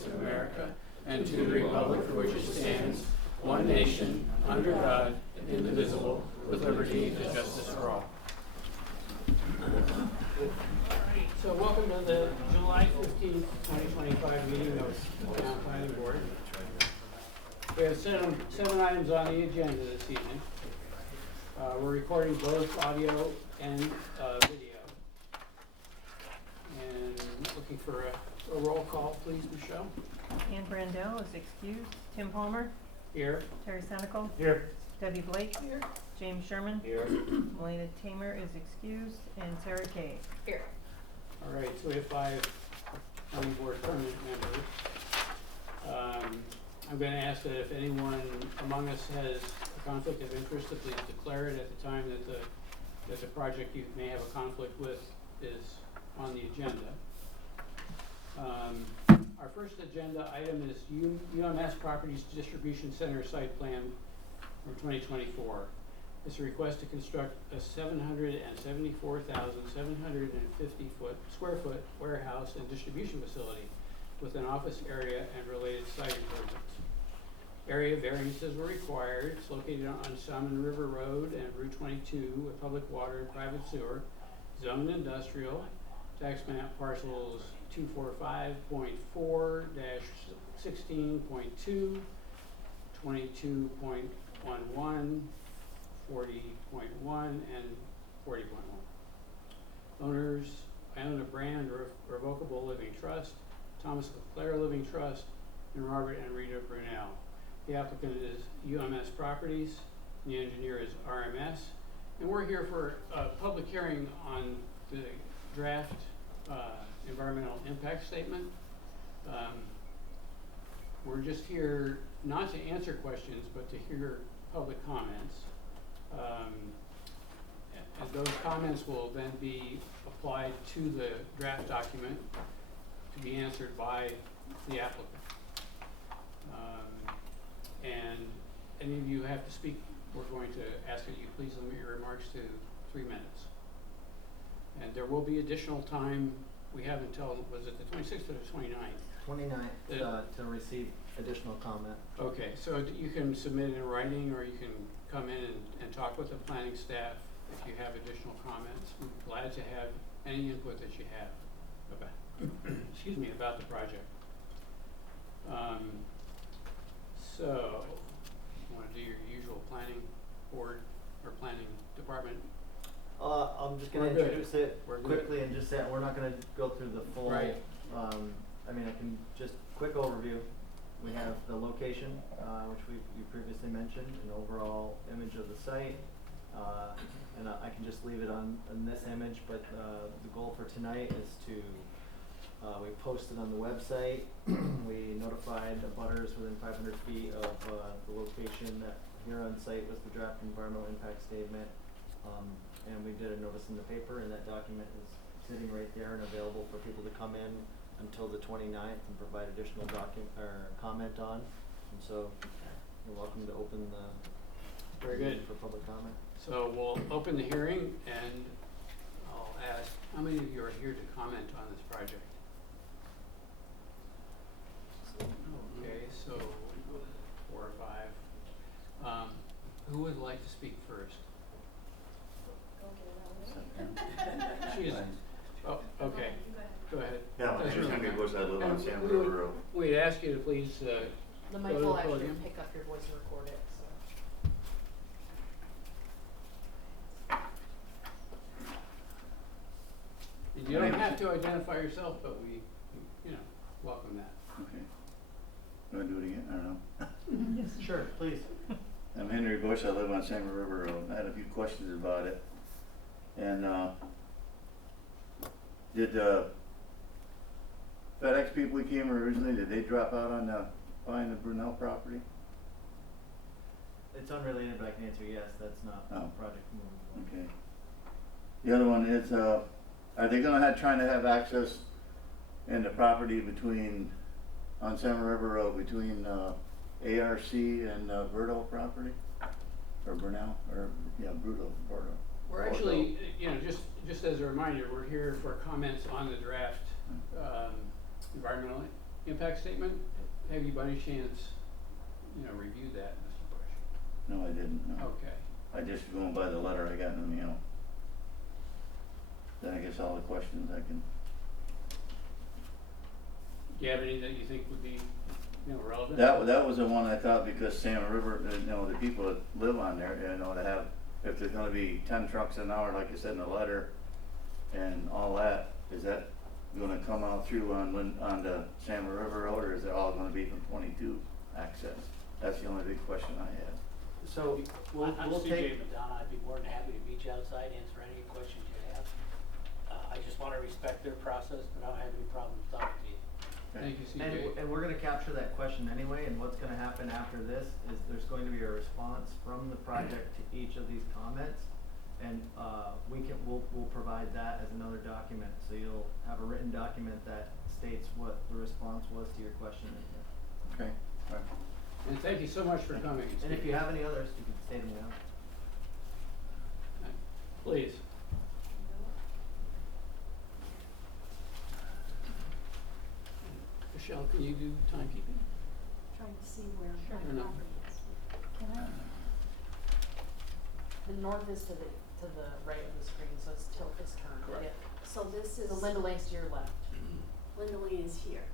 States of America and to the republic for which it stands, one nation, under God, indivisible, with liberty and justice for all. So welcome to the July 15th, 2025 meeting of the Town Planning Board. We have seven items on the agenda this evening. We're recording both audio and video. And looking for a roll call, please, Michelle. Ann Brandell is excused. Tim Palmer. Here. Terry Senical. Here. Debbie Blake. Here. James Sherman. Here. Melina Tamer is excused. And Sarah Kay. Here. All right, so we have 5 planning board permanent members. I'm going to ask that if anyone among us has a conflict of interest, to please declare it at the time that the project you may have a conflict with is on the agenda. Our first agenda item is UMS Properties Distribution Center Site Plan for 2024. It's a request to construct a 774,750 square foot warehouse and distribution facility with an office area and related site improvements. Area variances were required. It's located on Salmon River Road and Route 22 with public water and private sewer, zoned industrial, tax map parcels 245.4-16.2, 22.11, 40.1, and 40.1. Owners, Iona Brand Revocable Living Trust, Thomas LeClaire Living Trust, and Robert and Rita Brunel. The applicant is UMS Properties, the engineer is RMS, and we're here for a public hearing on the draft environmental impact statement. We're just here not to answer questions, but to hear public comments. And those comments will then be applied to the draft document to be answered by the applicant. And any of you have to speak, we're going to ask that you please limit your remarks to 3 minutes. And there will be additional time. We have until, was it the 26th or the 29th? 29th to receive additional comment. Okay, so you can submit in writing, or you can come in and talk with the planning staff if you have additional comments. We're glad to have any input that you have about, excuse me, about the project. So, you want to do your usual planning board or planning department? I'm just going to introduce it quickly and just say we're not going to go through the full. Right. I mean, I can just quick overview. We have the location, which you previously mentioned, an overall image of the site, and I can just leave it on this image. But the goal for tonight is to we posted on the website. We notified the butters within 500 feet of the location that here on site was the draft environmental impact statement. And we did a notice in the paper, and that document is sitting right there and available for people to come in until the 29th and provide additional comment on. And so you're welcome to open the Very good. for public comment. So we'll open the hearing, and I'll ask, how many of you are here to comment on this project? Okay, so 4 or 5. Who would like to speak first? She is. Oh, okay. Go ahead. Yeah, my name is Henry Bush. I live on San River Road. We'd ask you to please The mic will actually pick up your voice and record it. So. You don't have to identify yourself, but we, welcome that. Okay. Do I do it again? I don't know. Yes, sure, please. I'm Henry Bush. I live on San River Road. I had a few questions about it. And did FedEx people who came originally, did they drop out on buying the Brunel property? It's unrelated, but I can answer yes. That's not a project moving forward. Okay. The other one is, are they going to trying to have access in the property on San River Road between ARC and Berto property? Or Brunel? Berto. We're actually, just as a reminder, we're here for comments on the draft environmental impact statement, have you by any chance, reviewed that, Mr. Bush? No, I didn't, no. Okay. I just going by the letter I got in the mail. Then I guess all the questions I can, Do you have any that you think would be, relevant? that was the one I thought, because Salmon River, the people that live on there, to have, if there's gonna be 10 trucks an hour, like I said in the letter, and all that, is that gonna come out through on the Salmon River Road, or is it all gonna be from 22 access? That's the only big question I had. So we'll I'm take. CJ Madonna, I'd be more than happy to meet you outside, answer any questions you have. I just wanna respect their process, but I don't have any problems talking to you. Thank you, CJ. And we're gonna capture that question anyway, and what's gonna happen after this is there's going to be a response from the project to each of these comments. And, we'll provide that as another document, so you'll have a written document that states what the response was to your question. Okay, all right. And thank you so much for coming. And if you have any others, you can state them now. Please. Michelle, can you do timekeeping? Trying to see where Sure. my Or no? property is. Can I? The north is to the right of the screen, so it's tilt this turn. Correct. Yeah. So this is, The Linda Lane's to your left. Linda Lane is here,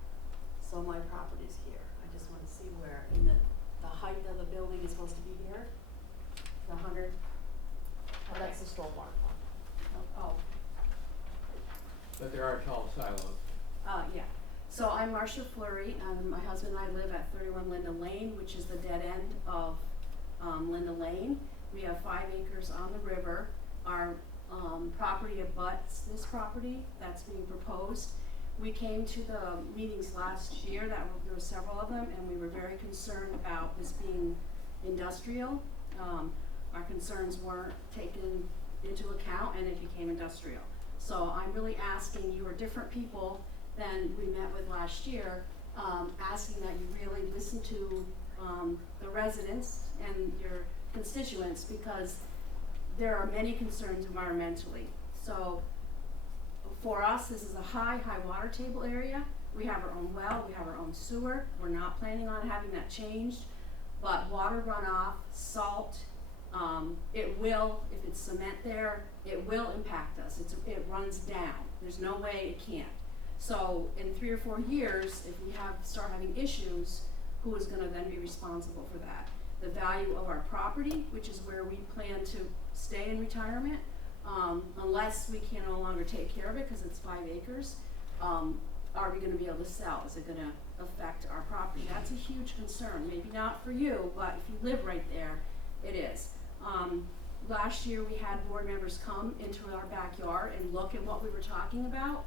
so my property's here. I just wanna see where, and the height of the building is supposed to be here? The 100, Oh, that's the stormwater pond. oh, But there are tall silos. yeah. So I'm Marcia Fleury, my husband and I live at 31 Linda Lane, which is the dead end of, Linda Lane. We have 5 acres on the river. Our, property abuts this property that's being proposed. We came to the meetings last year, there were several of them, and we were very concerned about this being industrial. Our concerns weren't taken into account, and it became industrial. So I'm really asking, you are different people than we met with last year, asking that you really listen to the residents and your constituents, because there are many concerns environmentally. So for us, this is a high water table area. We have our own well, we have our own sewer. We're not planning on having that changed, but water runoff, salt, it will, if it's cement there, it will impact us. It runs down. There's no way it can't. So in 3 or 4 years, if we start having issues, who is gonna then be responsible for that? The value of our property, which is where we plan to stay in retirement, unless we can no longer take care of it because it's 5 acres, are we gonna be able to sell? Is it gonna affect our property? That's a huge concern. Maybe not for you, but if you live right there, it is. Last year, we had board members come into our backyard and look at what we were talking about.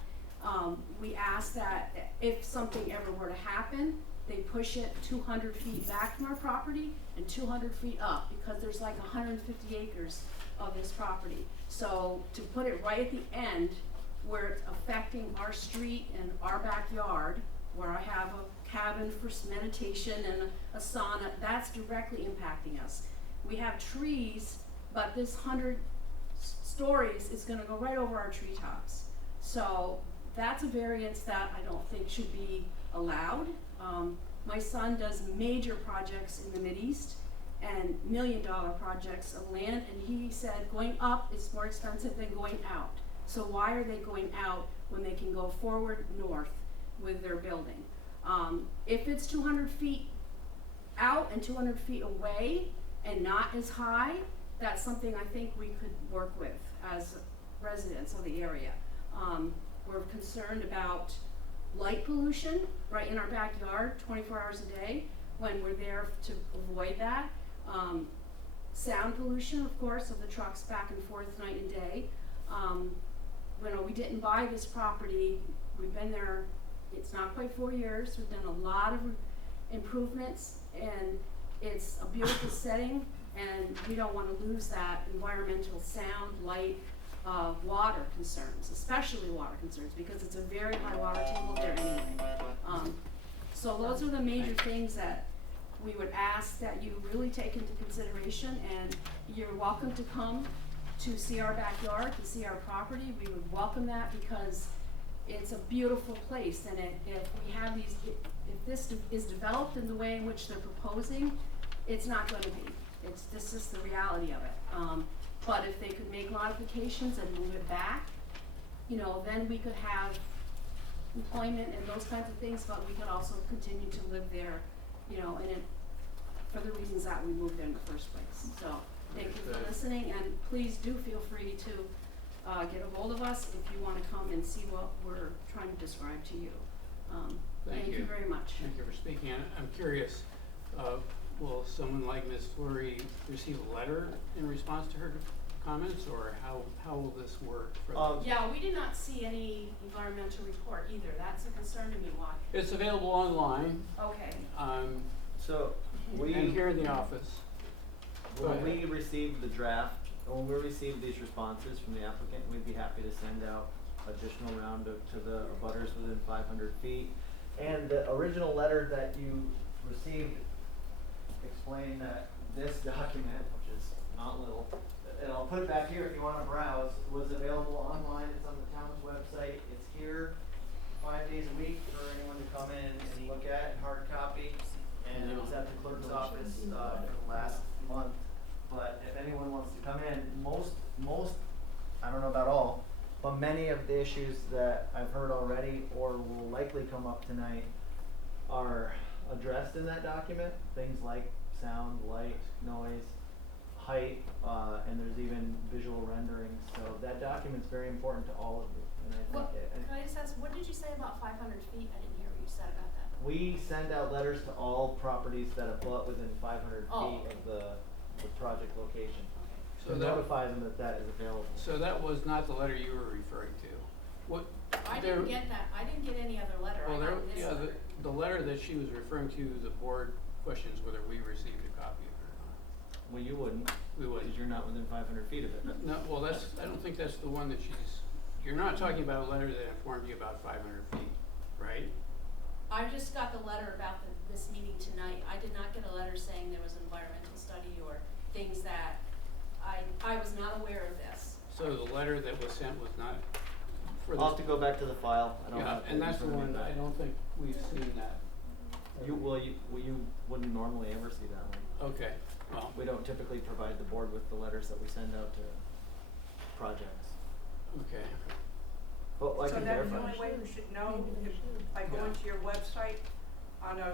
We asked that if something ever were to happen, they push it 200 feet back from our property and 200 feet up, because there's like 150 acres of this property. So to put it right at the end, where it's affecting our street and our backyard, where I have a cabin for meditation and a sauna, that's directly impacting us. We have trees, but this 100 stories is gonna go right over our treetops. So that's a variance that I don't think should be allowed. My son does major projects in the Mideast and $1 million projects of land, and he said going up is more expensive than going out. So why are they going out when they can go forward north with their building? If it's 200 feet out and 200 feet away and not as high, that's something I think we could work with as residents of the area. We're concerned about light pollution right in our backyard 24 hours a day when we're there to avoid that. Sound pollution, of course, of the trucks back and forth night and day. We didn't buy this property. We've been there, it's not quite 4 years. We've done a lot of improvements, and it's a beautiful setting, and we don't want to lose that environmental sound, light, water concerns, especially water concerns, because it's a very high water table there anyway. So those are the major things that we would ask that you really take into consideration, and you're welcome to come to see our backyard, to see our property. We would welcome that because it's a beautiful place, and if we have these is developed in the way in which they're proposing, it's not gonna be. This is the reality of it. But if they could make modifications and move it back, you know, then we could have employment and those kinds of things, but we could also continue to live there, you know, and it, for the reasons that we moved there in the first place. So, thank you for listening, and please do feel free to, get a hold of us if you wanna come and see what we're trying to describe to you. Thank you very much. Thank you for speaking. I'm curious, will someone like Ms. Fleury receive a letter in response to her comments, or how will this work? Yeah, we did not see any environmental report either. That's a concern to me. Why? It's available online, Okay. So, and here in the office. when we receive the draft, when we receive these responses from the applicant, we'd be happy to send out additional round to the abutters within 500 feet. And the original letter that you received explained that this document, which is not little, and I'll put it back here if you wanna browse, was available online, it's on the town's website, it's here 5 days a week for anyone to come in and look at, hard copy. And it was at the clerk's office, for the last month, but if anyone wants to come in, most, I don't know about all, but many of the issues that I've heard already or will likely come up tonight are addressed in that document, things like sound, light, noise, height, and there's even visual renderings, so that document's very important to all of you, and I What, think can I just ask, what did you say about 500 feet? I didn't hear what you said about that. we send out letters to all properties that abut within 500 Oh. feet of the project location. So To that- notify them that that is available. So that was not the letter you were referring to. What? I there- didn't get that. I didn't get any other letter. Well, I there, got this yeah, letter. the letter that she was referring to, the board questions whether we received a copy of it or Well, you wouldn't, not. We would. because you're not within 500 feet of it. No, well, I don't think that's the one that you're not talking about a letter that informed you about 500 feet, right? I just got the letter about this meeting tonight. I did not get a letter saying there was an environmental study or things that, I was not aware of this. So the letter that was sent was not for I'll have to this. go back to the file. I don't Yeah, have it and in that's the front of me, one, I but don't think we've seen that. You wouldn't normally ever see that one. Okay, well, We don't typically provide the board with the letters that we send out to projects. okay. But I So can that's the verify. only way we should know, Maybe they should. by Yeah. going to your website on a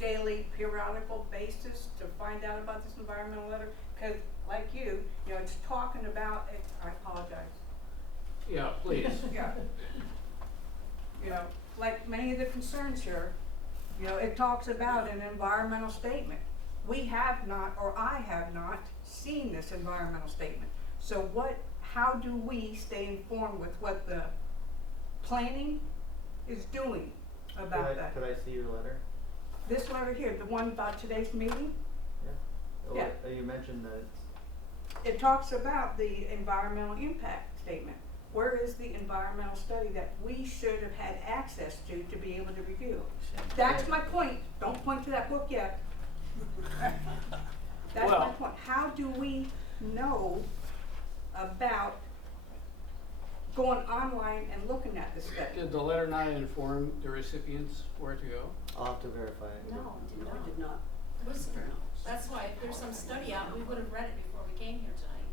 daily periodical basis to find out about this environmental letter? Cause like you know, it's talking about, I apologize. Yeah, please. Yeah. You know, like many of the concerns here, you know, it talks about an environmental statement. We have not, or I have not, seen this environmental statement. So how do we stay informed with what the planning is doing about that? Could I see your letter? This letter here, the one about today's meeting, Yeah. Yeah. You mentioned that it's, it talks about the environmental impact statement. Where is the environmental study that we should have had access to be able to review? That's my point. Don't point to that book yet. That's my Well- point. How do we know about going online and looking at this study? Did the letter not inform the recipients where to go? I'll have to verify it. No, it did not. did not. It was, that's why if there's some study out, we would have read it before we came here tonight,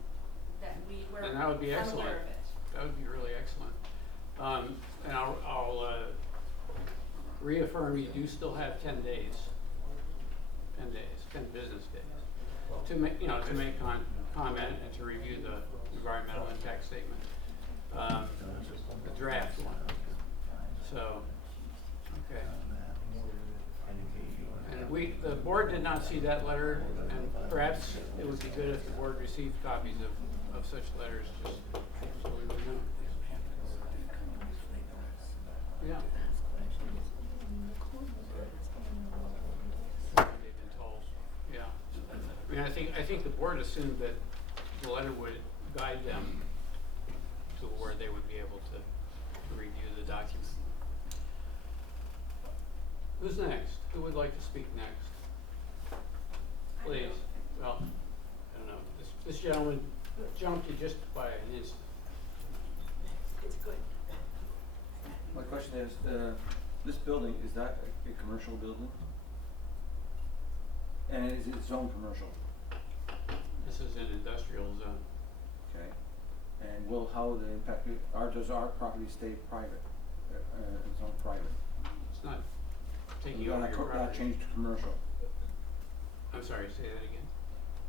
that we were Then that would be excellent. unaware of it. That would be really excellent. And I'll reaffirm, you do still have 10 days, 10 business days, to make, to make comment and to review the environmental impact statement, the draft one. So, okay. And the board did not see that letter, and perhaps it would be good if the board received copies of such letters, just so we would know. Yeah. They've been told, yeah. I mean, I think the board assumed that the letter would guide them to where they would be able to review the document. Who's next? Who would like to speak next? Please. Well, I don't know. This gentleman jumped you just by an instant. It's good. My question is, This building, is that a commercial building? And is it zone commercial? This is an industrial zone. Okay. And how the impact, does our property stay private, zone private? It's not taking Will over your that property. change to commercial? I'm sorry, say that again.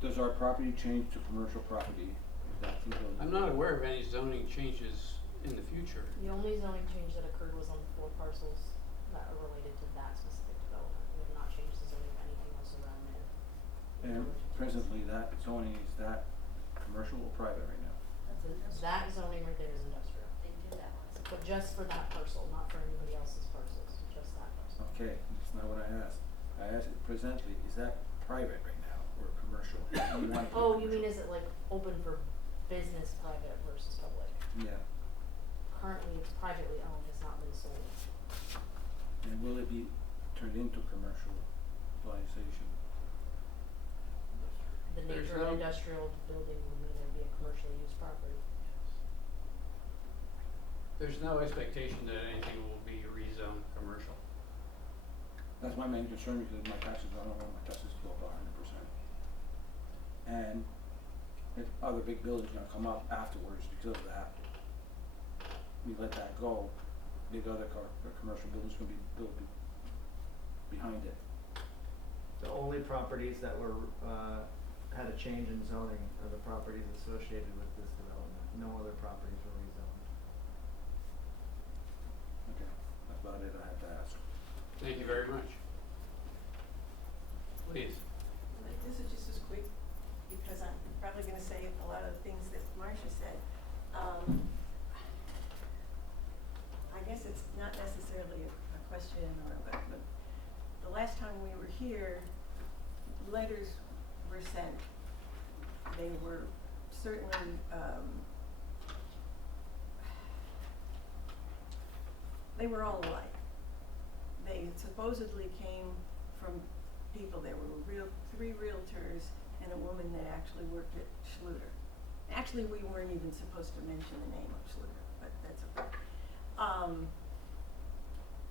Does our property change to commercial property if that's the building? I'm not aware of any zoning changes in the future. The only zoning change that occurred was on the 4 parcels that are related to that specific development. We have not changed the zoning of anything else around there. And presently, that zoning, is that commercial or private right now? That zoning right there is industrial. They did that once. But just for that parcel, not for anybody else's parcels, just that parcel. Okay, that's not what I asked. I asked it presently, is that private right now or commercial? Oh, you mean is it like open for business private versus public? Yeah. Currently it's privately owned, it's not been sold. And will it be turned into commercialization? The There's nature of no- an industrial building would mean it'd be a commercially used property. There's no expectation that anything will be rezoned commercial. That's my main concern because my taxes, I don't want my taxes to go up 100%. And if other big buildings are gonna come up afterwards because of that, we let that go, big other commercial buildings gonna be built behind it. The only properties that were, had a change in zoning are the properties associated with this development. No other properties were rezoned. Okay, that's about it I have to ask. Thank you very much. Please. Like, this is just as quick, because I'm probably gonna say a lot of the things that Marcia said. I guess it's not necessarily a question but the last time we were here, letters were sent. They were certainly, they were all alike. They supposedly came from people, there were 3 realtors and a woman that actually worked at Schluter. Actually, we weren't even supposed to mention the name of Schluter, but that's okay.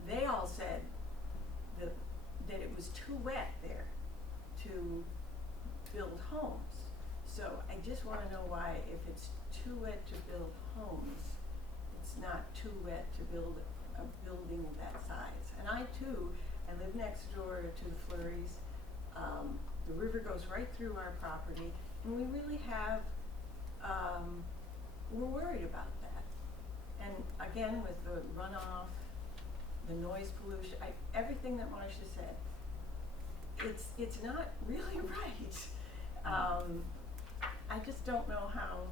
They all said that it was too wet there to build homes. So I just wanna know why, if it's too wet to build homes, it's not too wet to build a building of that size. And I too, I live next door to the Flurries. The river goes right through our property, and we really have, we're worried about that. And again, with the runoff, the noise pollution, everything that Marcia said, it's not really right. I just don't know how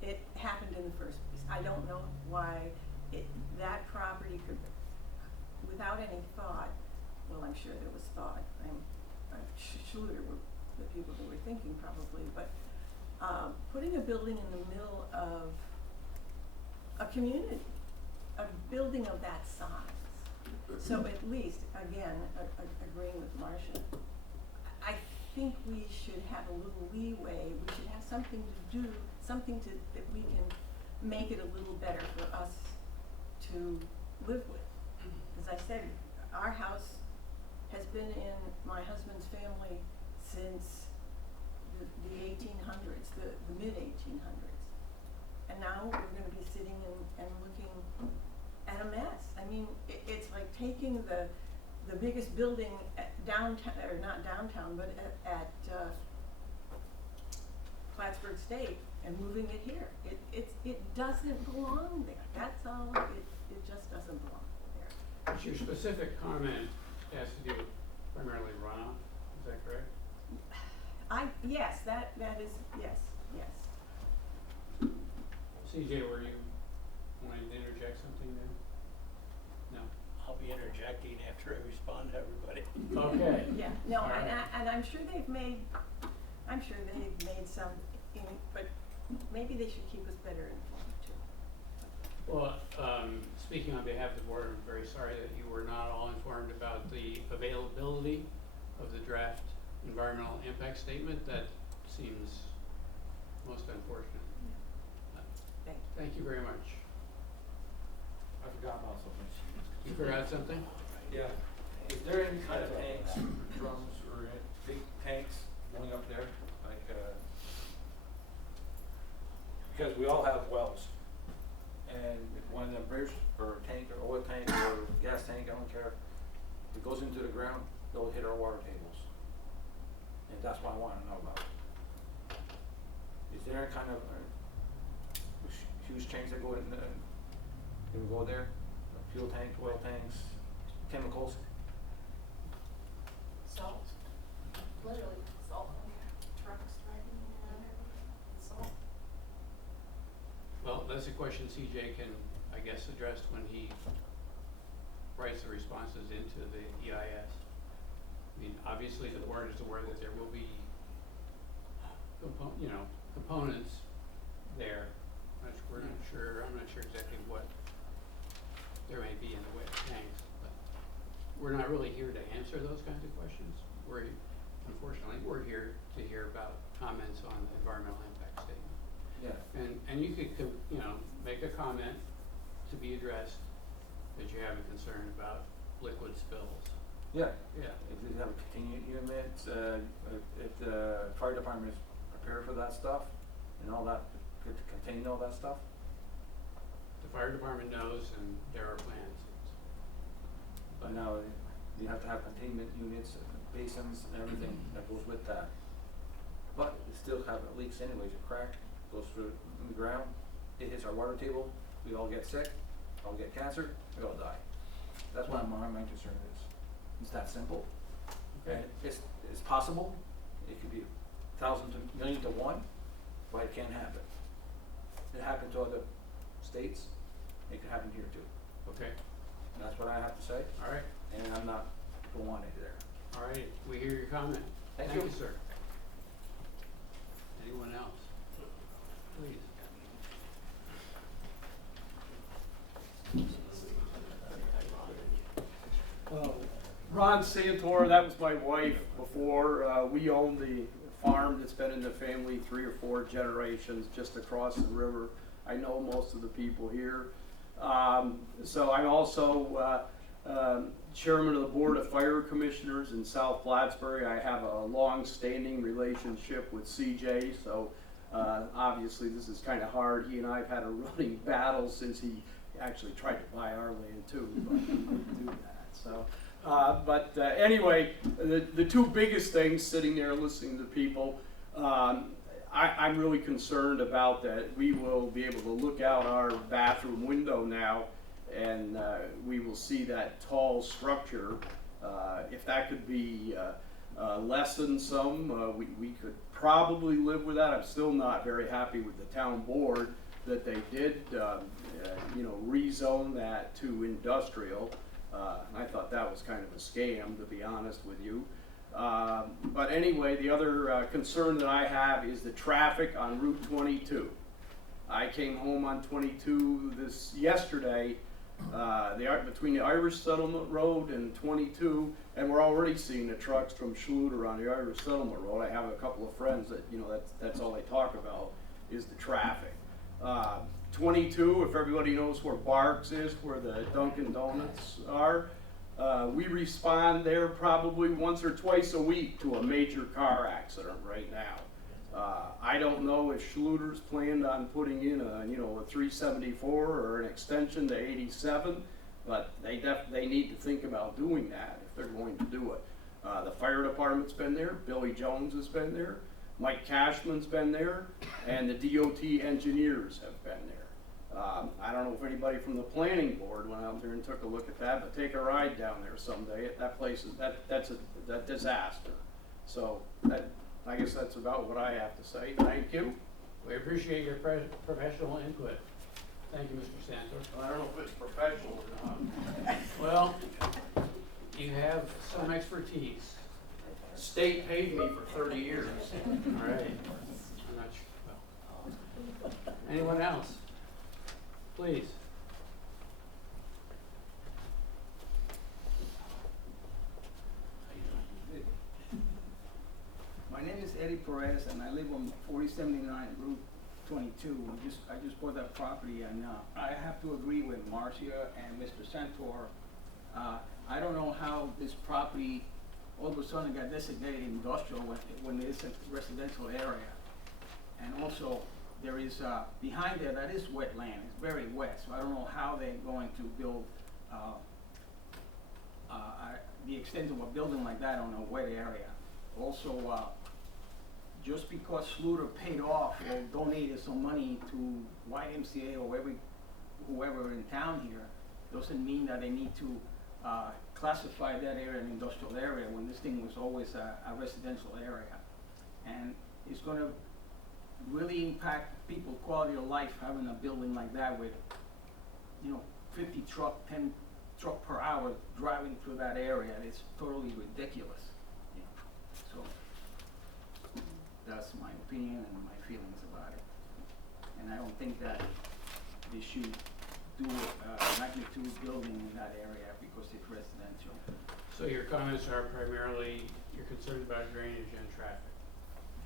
it happened in the first place. I don't know why that property could, without any thought, well, I'm sure there was thought, I'm sure there were the people that were thinking probably, but putting a building in the middle of a community, a building of that size. So at least, again, agreeing with Marcia, I think we should have a little leeway. We should have something to do, that we can make it a little better for us to live with. As I said, our house has been in my husband's family since the 1800s, the mid-1800s. And now we're gonna be sitting and looking at a mess. I mean, it's like taking the biggest building at downtown, or not downtown, but at Plattsburgh State and moving it here. It doesn't belong there. That's all. It just doesn't belong there. But your specific comment has to do with primarily runoff, is that correct? Yes, that is, yes. CJ, were you wanting to interject something there? No? I'll be interjecting after I respond to everybody. Okay. Yeah, no, All right. and I'm sure they've made some, but maybe they should keep us better informed too. Well, speaking on behalf of the board, I'm very sorry that you were not all informed about the availability of the draft environmental impact statement. That seems most unfortunate. Thank you. Thank you very much. I forgot about something. You forgot something? Yeah. Is there any kind of tanks, drums, or big tanks going up there? Like, because we all have wells. And if one of them breaks, or a tank, or oil tank, or gas tank, I don't care, if it goes into the ground, they'll hit our water tables. And that's what I wanna know about. Is there a kind of huge tanks that go in, they will go there? Fuel tanks, oil tanks, chemicals? Salt, literally salt on trucks driving around, salt. Well, that's a question CJ can, I guess, address when he writes the responses into the EIS. I mean, obviously, the board is aware that there will be components there. I'm not sure exactly what there may be in the way of tanks, but we're not really here to answer those kinds of questions. Unfortunately, we're here to hear about comments on the environmental impact statement. Yeah. And you could, make a comment to be addressed that you have a concern about liquid spills. Yeah. Yeah. If you have a containment unit, if the fire department is prepared for that stuff and all that, to contain all that stuff. The fire department knows, and there are plans. But now, you have to have containment units, basins, and everything that goes with that. But it still have leaks anyways, a crack goes through in the ground, it hits our water table, we all get sick, all get cancer, we all die. That's what my concern is. It's that simple. Okay. And it's possible, it could be 1,000 to million to 1, but it can happen. It happened to other states, it could happen here too. Okay, And that's what I have to say, all right, and I'm not the one there. all right, we hear your comment. Thank you. Sir. Anyone else? Please. Ron Santor, that was my wife before. We own the farm that's been in the family 3 or 4 generations just across the river. I know most of the people here. So I'm also chairman of the Board of Fire Commissioners in South Plattsburgh. I have a long-standing relationship with CJ, so obviously this is kind of hard. He and I have had a running battle since he actually tried to buy our land too, but he didn't do that. So, anyway, the 2 biggest things sitting there listening to people, I'm really concerned about that we will be able to look out our bathroom window now and we will see that tall structure. If that could be lessened some, we could probably live with that. I'm still not very happy with the town board that they did, rezone that to industrial. I thought that was kind of a scam, to be honest with you. But anyway, the other concern that I have is the traffic on Route 22. I came home on 22 yesterday, between the Irish Settlement Road and 22, and we're already seeing the trucks from Schluter on the Irish Settlement Road. I have a couple of friends that, that's all they talk about is the traffic. 22, if everybody knows where Barks is, where the Dunkin' Donuts are, we respond there probably once or twice a week to a major car accident right now. I don't know if Schluter's planned on putting in a 374 or an extension to 87, but they need to think about doing that if they're going to do it. The fire department's been there, Billy Jones has been there, Mike Cashman's been there, and the DOT engineers have been there. I don't know if anybody from the planning board went out there and took a look at that, but take a ride down there someday. That place is, that's a disaster. So I guess that's about what I have to say. Thank you. We appreciate your professional input. Thank you, Mr. Santos. I don't know if it's professional or not. Well, you have some expertise. State paid me for 30 years. All right. I'm not sure. Well. Anyone else? Please. My name is Eddie Perez, and I live on 4079 Route 22. I just bought that property, and I have to agree with Marcia and Mr. Santor I don't know how this property all of a sudden got designated industrial when it is a residential area. And also, there is, behind there, that is wetland, it's very wet, so I don't know how they're going to build, the extent of a building like that on a wet area. Also, just because Sluter paid off or donated some money to YMCA or whoever in town here, doesn't mean that they need to, classify that area an industrial area when this thing was always a residential area. And it's gonna really impact people's quality of life having a building like that with, 50 truck, 10 truck per hour driving through that area. It's totally ridiculous, So that's my opinion and my feelings about it. And I don't think that they should do a magnitude building in that area because it's residential. So your comments are primarily, you're concerned about drainage and traffic.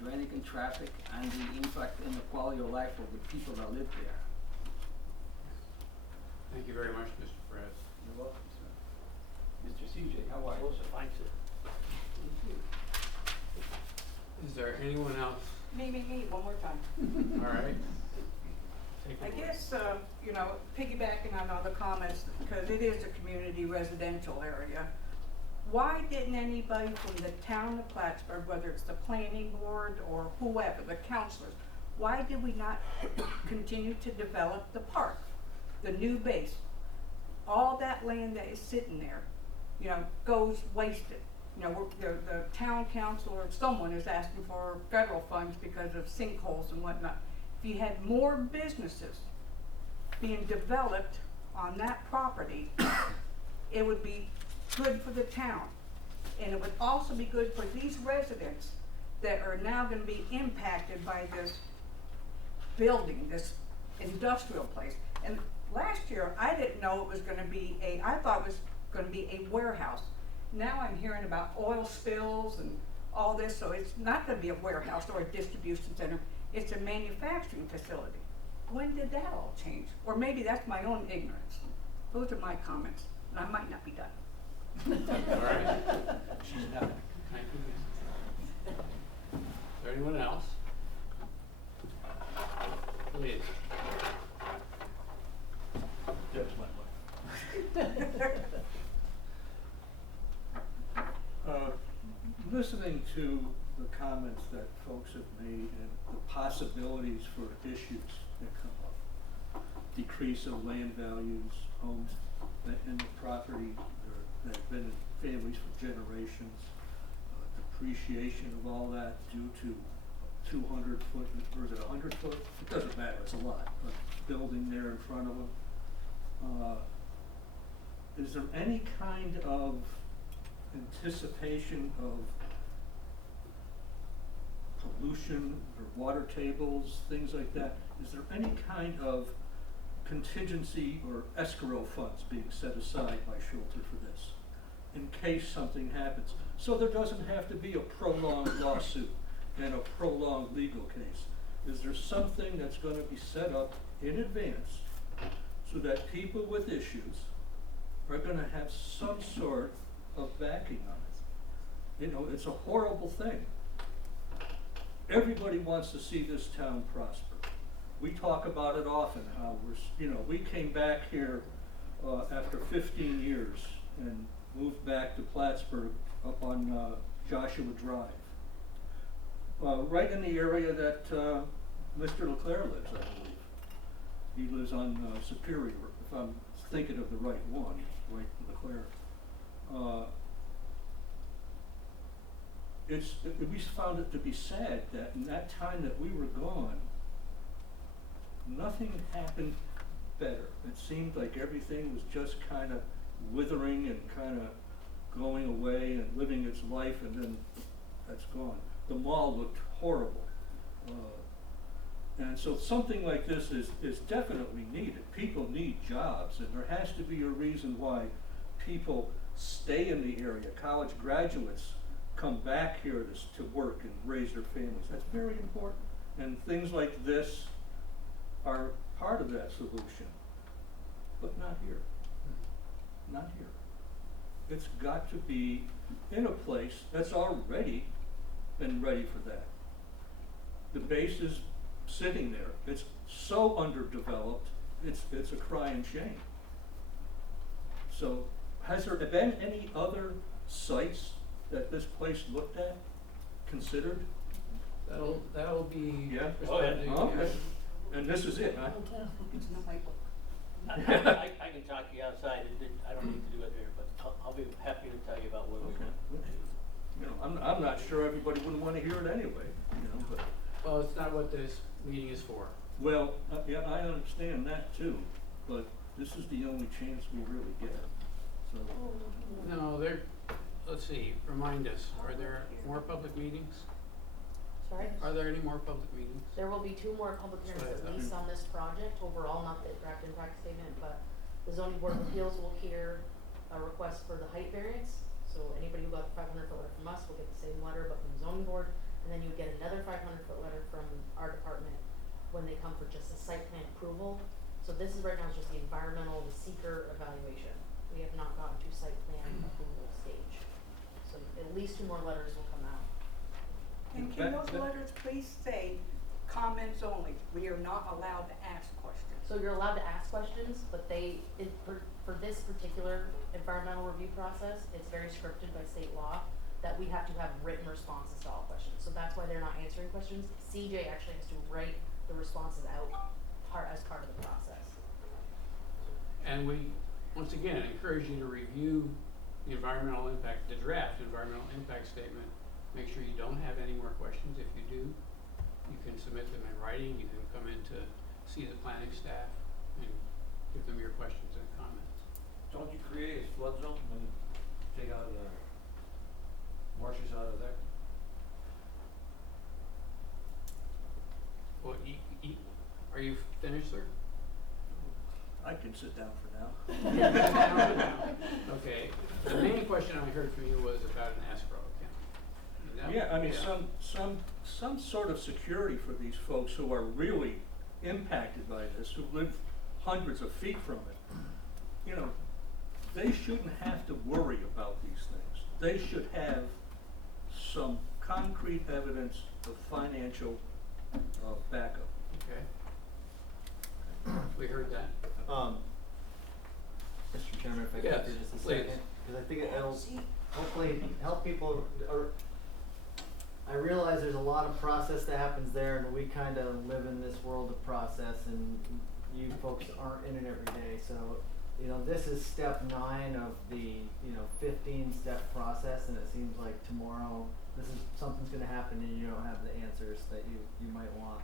Drainage and traffic and the impact and the quality of life of the people that live there. Thank you very much, Mr. Perez. You're welcome, sir. Mr. CJ, how are you? Also fine, sir. Is there anyone else? Me, one more time. All right. Take I it away. guess, piggybacking on all the comments, because it is a community residential area, why didn't anybody from the town of Plattsburgh, whether it's the planning board or whoever, the councilors, why did we not continue to develop the park, the new base? All that land that is sitting there, goes wasted. The town council or someone is asking for federal funds because of sinkholes and whatnot. If you had more businesses being developed on that property, it would be good for the town. And it would also be good for these residents that are now gonna be impacted by this building, this industrial place. And last year, I didn't know it was gonna be I thought it was gonna be a warehouse. Now I'm hearing about oil spills and all this, so it's not gonna be a warehouse or a distribution center. It's a manufacturing facility. When did that all change? Or maybe that's my own ignorance. Those are my comments, and I might not be done. All right. She's done. Thank you. Is there anyone else? Please. That's my wife. Listening to the comments that folks have made and the possibilities for issues that come up, decrease of land values, homes in the property that have been in families for generations, depreciation of all that due to 200 foot, or is it 100 foot? It doesn't matter, it's a lot, but building there in front of them. Is there any kind of anticipation of pollution or water tables, things like that? Is there any kind of contingency or escrow funds being set aside by Schulter for this, in case something happens? So there doesn't have to be a prolonged lawsuit and a prolonged legal case. Is there something that's gonna be set up in advance so that people with issues are gonna have some sort of backing on it? It's a horrible thing. Everybody wants to see this town prosper. We talk about it often, how we came back here after 15 years and moved back to Plattsburgh up on Joshua Drive. Right in the area that Mr. LeClaire lives, I believe. He lives on Superior, if I'm thinking of the right one, right, LeClaire. We found it to be sad that in that time that we were gone, nothing happened better. It seemed like everything was just kind of withering and kind of going away and living its life, and then that's gone. The mall looked horrible. And so something like this is definitely needed. People need jobs, and there has to be a reason why people stay in the area. College graduates come back here to work and raise their families. That's very important. And things like this are part of that solution. But not here. Not here. it's got to be in a place that's already been ready for that. The base is sitting there, it's so underdeveloped, it's a crying shame. So, has there been any other sites that this place looked at, considered? That'll be. Yeah? Oh, yeah. Okay, and this is it, huh? It's not my book. I can talk to you outside, I don't need to do it there, but I'll be happy to tell you about where we Okay. went. You know, I'm not sure everybody wouldn't wanna hear it anyway, you know, but, Well, it's not what this meeting is for. well, yeah, I understand that too, but this is the only chance we really get, so. No, let's see, remind us, are there more public meetings? Sorry? Are there any more public meetings? There will be 2 more public That's hearings what I at least thought. on this project, overall, not the draft impact statement, but the zoning board of appeals will hear a request for the height variance. So anybody who got the 500-foot letter from us will get the same letter, but from the zoning board, and then you get another 500-foot letter from our department when they come for just a site plan approval. So this is right now just the environmental, the seeker evaluation. We have not gotten to site plan approval stage. So at least 2 more letters will come out. And can those That- letters please say comments only? We are not allowed to ask questions. So you're allowed to ask questions, but for this particular environmental review process, it's very scripted by state law that we have to have written responses to all questions. So that's why they're not answering questions. CJ actually has to write the responses out as part of the process. And we, once again, encourage you to review the environmental impact, the draft environmental impact statement. Make sure you don't have any more questions. If you do, you can submit them in writing. You can come in to see the planning staff and give them your questions and comments. Don't you create a flood zone when you take out the marshes out of there? Well, are you finished, sir? I can sit down for now. Okay, the main question I heard from you was about an escrow account. And that- Yeah, I mean, some sort of security for these folks who are really impacted by this, who live hundreds of feet from it. You know, they shouldn't have to worry about these things. They should have some concrete evidence of financial backup. Okay. We heard that. Mr. Chairman, if I Yes, could for just a please. second, because I think it'll hopefully help people, or I realize there's a lot of process that happens there, and we kind of live in this world of process, and you folks aren't in it every day, so, you know, this is step 9 of the, 15-step process, and it seems like tomorrow, something's gonna happen and you don't have the answers that you might want.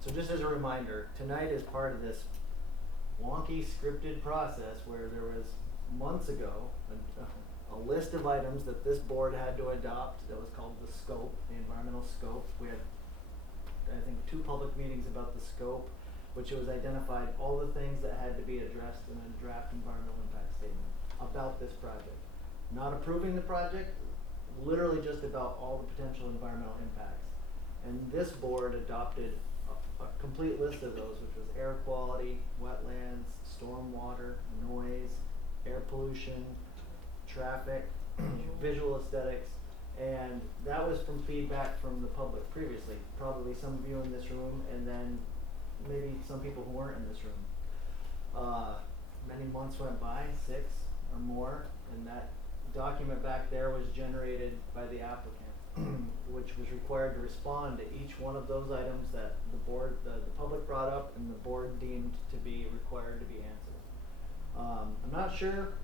So just as a reminder, tonight is part of this wonky scripted process where there was months ago a list of items that this board had to adopt that was called the scope, the environmental scope. We had, I think, 2 public meetings about the scope, which was identified all the things that had to be addressed in a draft environmental impact statement about this project. Not approving the project, literally just about all the potential environmental impacts. And this board adopted a complete list of those, which was air quality, wetlands, stormwater, noise, air pollution, traffic, visual aesthetics, and that was from feedback from the public previously. Probably some of you in this room, and then maybe some people who weren't in this room. Many months went by, 6 or more, and that document back there was generated by the applicant. Which was required to respond to each one of those items that the board, the public brought up and the board deemed to be required to be answered. I'm not sure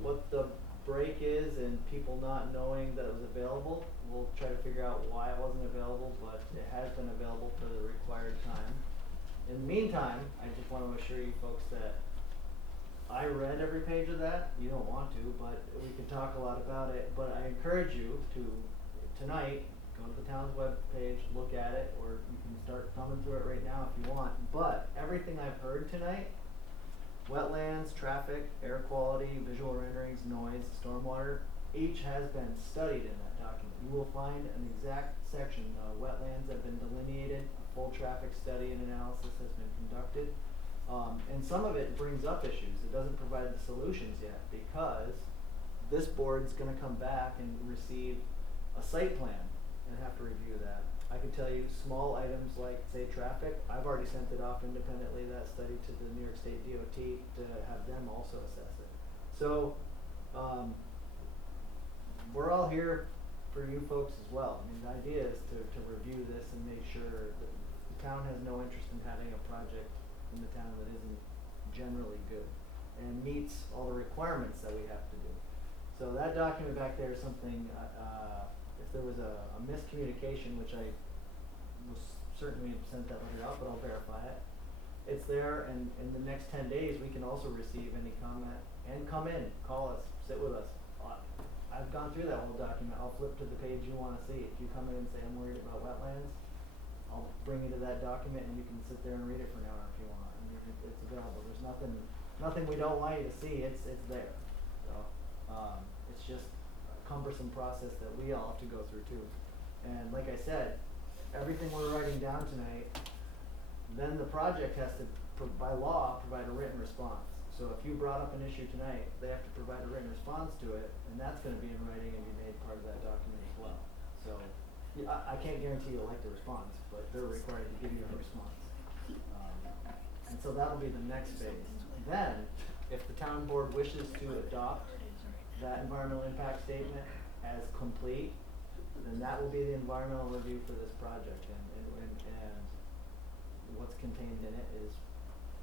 what the break is in people not knowing that it was available. We'll try to figure out why it wasn't available, but it has been available for the required time. In the meantime, I just want to assure you folks that I read every page of that. You don't want to, but we can talk a lot about it. But I encourage you to tonight, go to the town's webpage, look at it, or you can start thumbing through it right now if you want. But everything I've heard tonight, wetlands, traffic, air quality, visual renderings, noise, stormwater, each has been studied in that document. You will find an exact section. Wetlands have been delineated, a full traffic study and analysis has been conducted. And some of it brings up issues, it doesn't provide the solutions yet, because this board's gonna come back and receive a site plan and have to review that. I can tell you, small items like, say, traffic, I've already sent it off independently, that study, to the New York State DOT to have them also assess it. So, we're all here for you folks as well. I mean, the idea is to review this and make sure that the town has no interest in having a project in the town that isn't generally good and meets all the requirements that we have to do. So that document back there is something, if there was a miscommunication, which I was certainly sent that letter out, but I'll verify it. It's there, and in the next 10 days, we can also receive any comment and come in, call us, sit with us. I've gone through that whole document. I'll flip to the page you want to see. If you come in and say, I'm worried about wetlands, I'll bring you to that document and you can sit there and read it for an hour if you want. I mean, it's available. There's nothing we don't want you to see. It's there. So, it's just a cumbersome process that we all have to go through too. And like I said, everything we're writing down tonight, then the project has to, by law, provide a written response. So if you brought up an issue tonight, they have to provide a written response to it, and that's gonna be in writing and be made part of that document as well. So, yeah, I can't guarantee you'll like the response, but they're required to give you a response. And so that'll be the next phase. Then, if the town board wishes to adopt that environmental impact statement as complete, then that will be the environmental review for this project, and what's contained in it is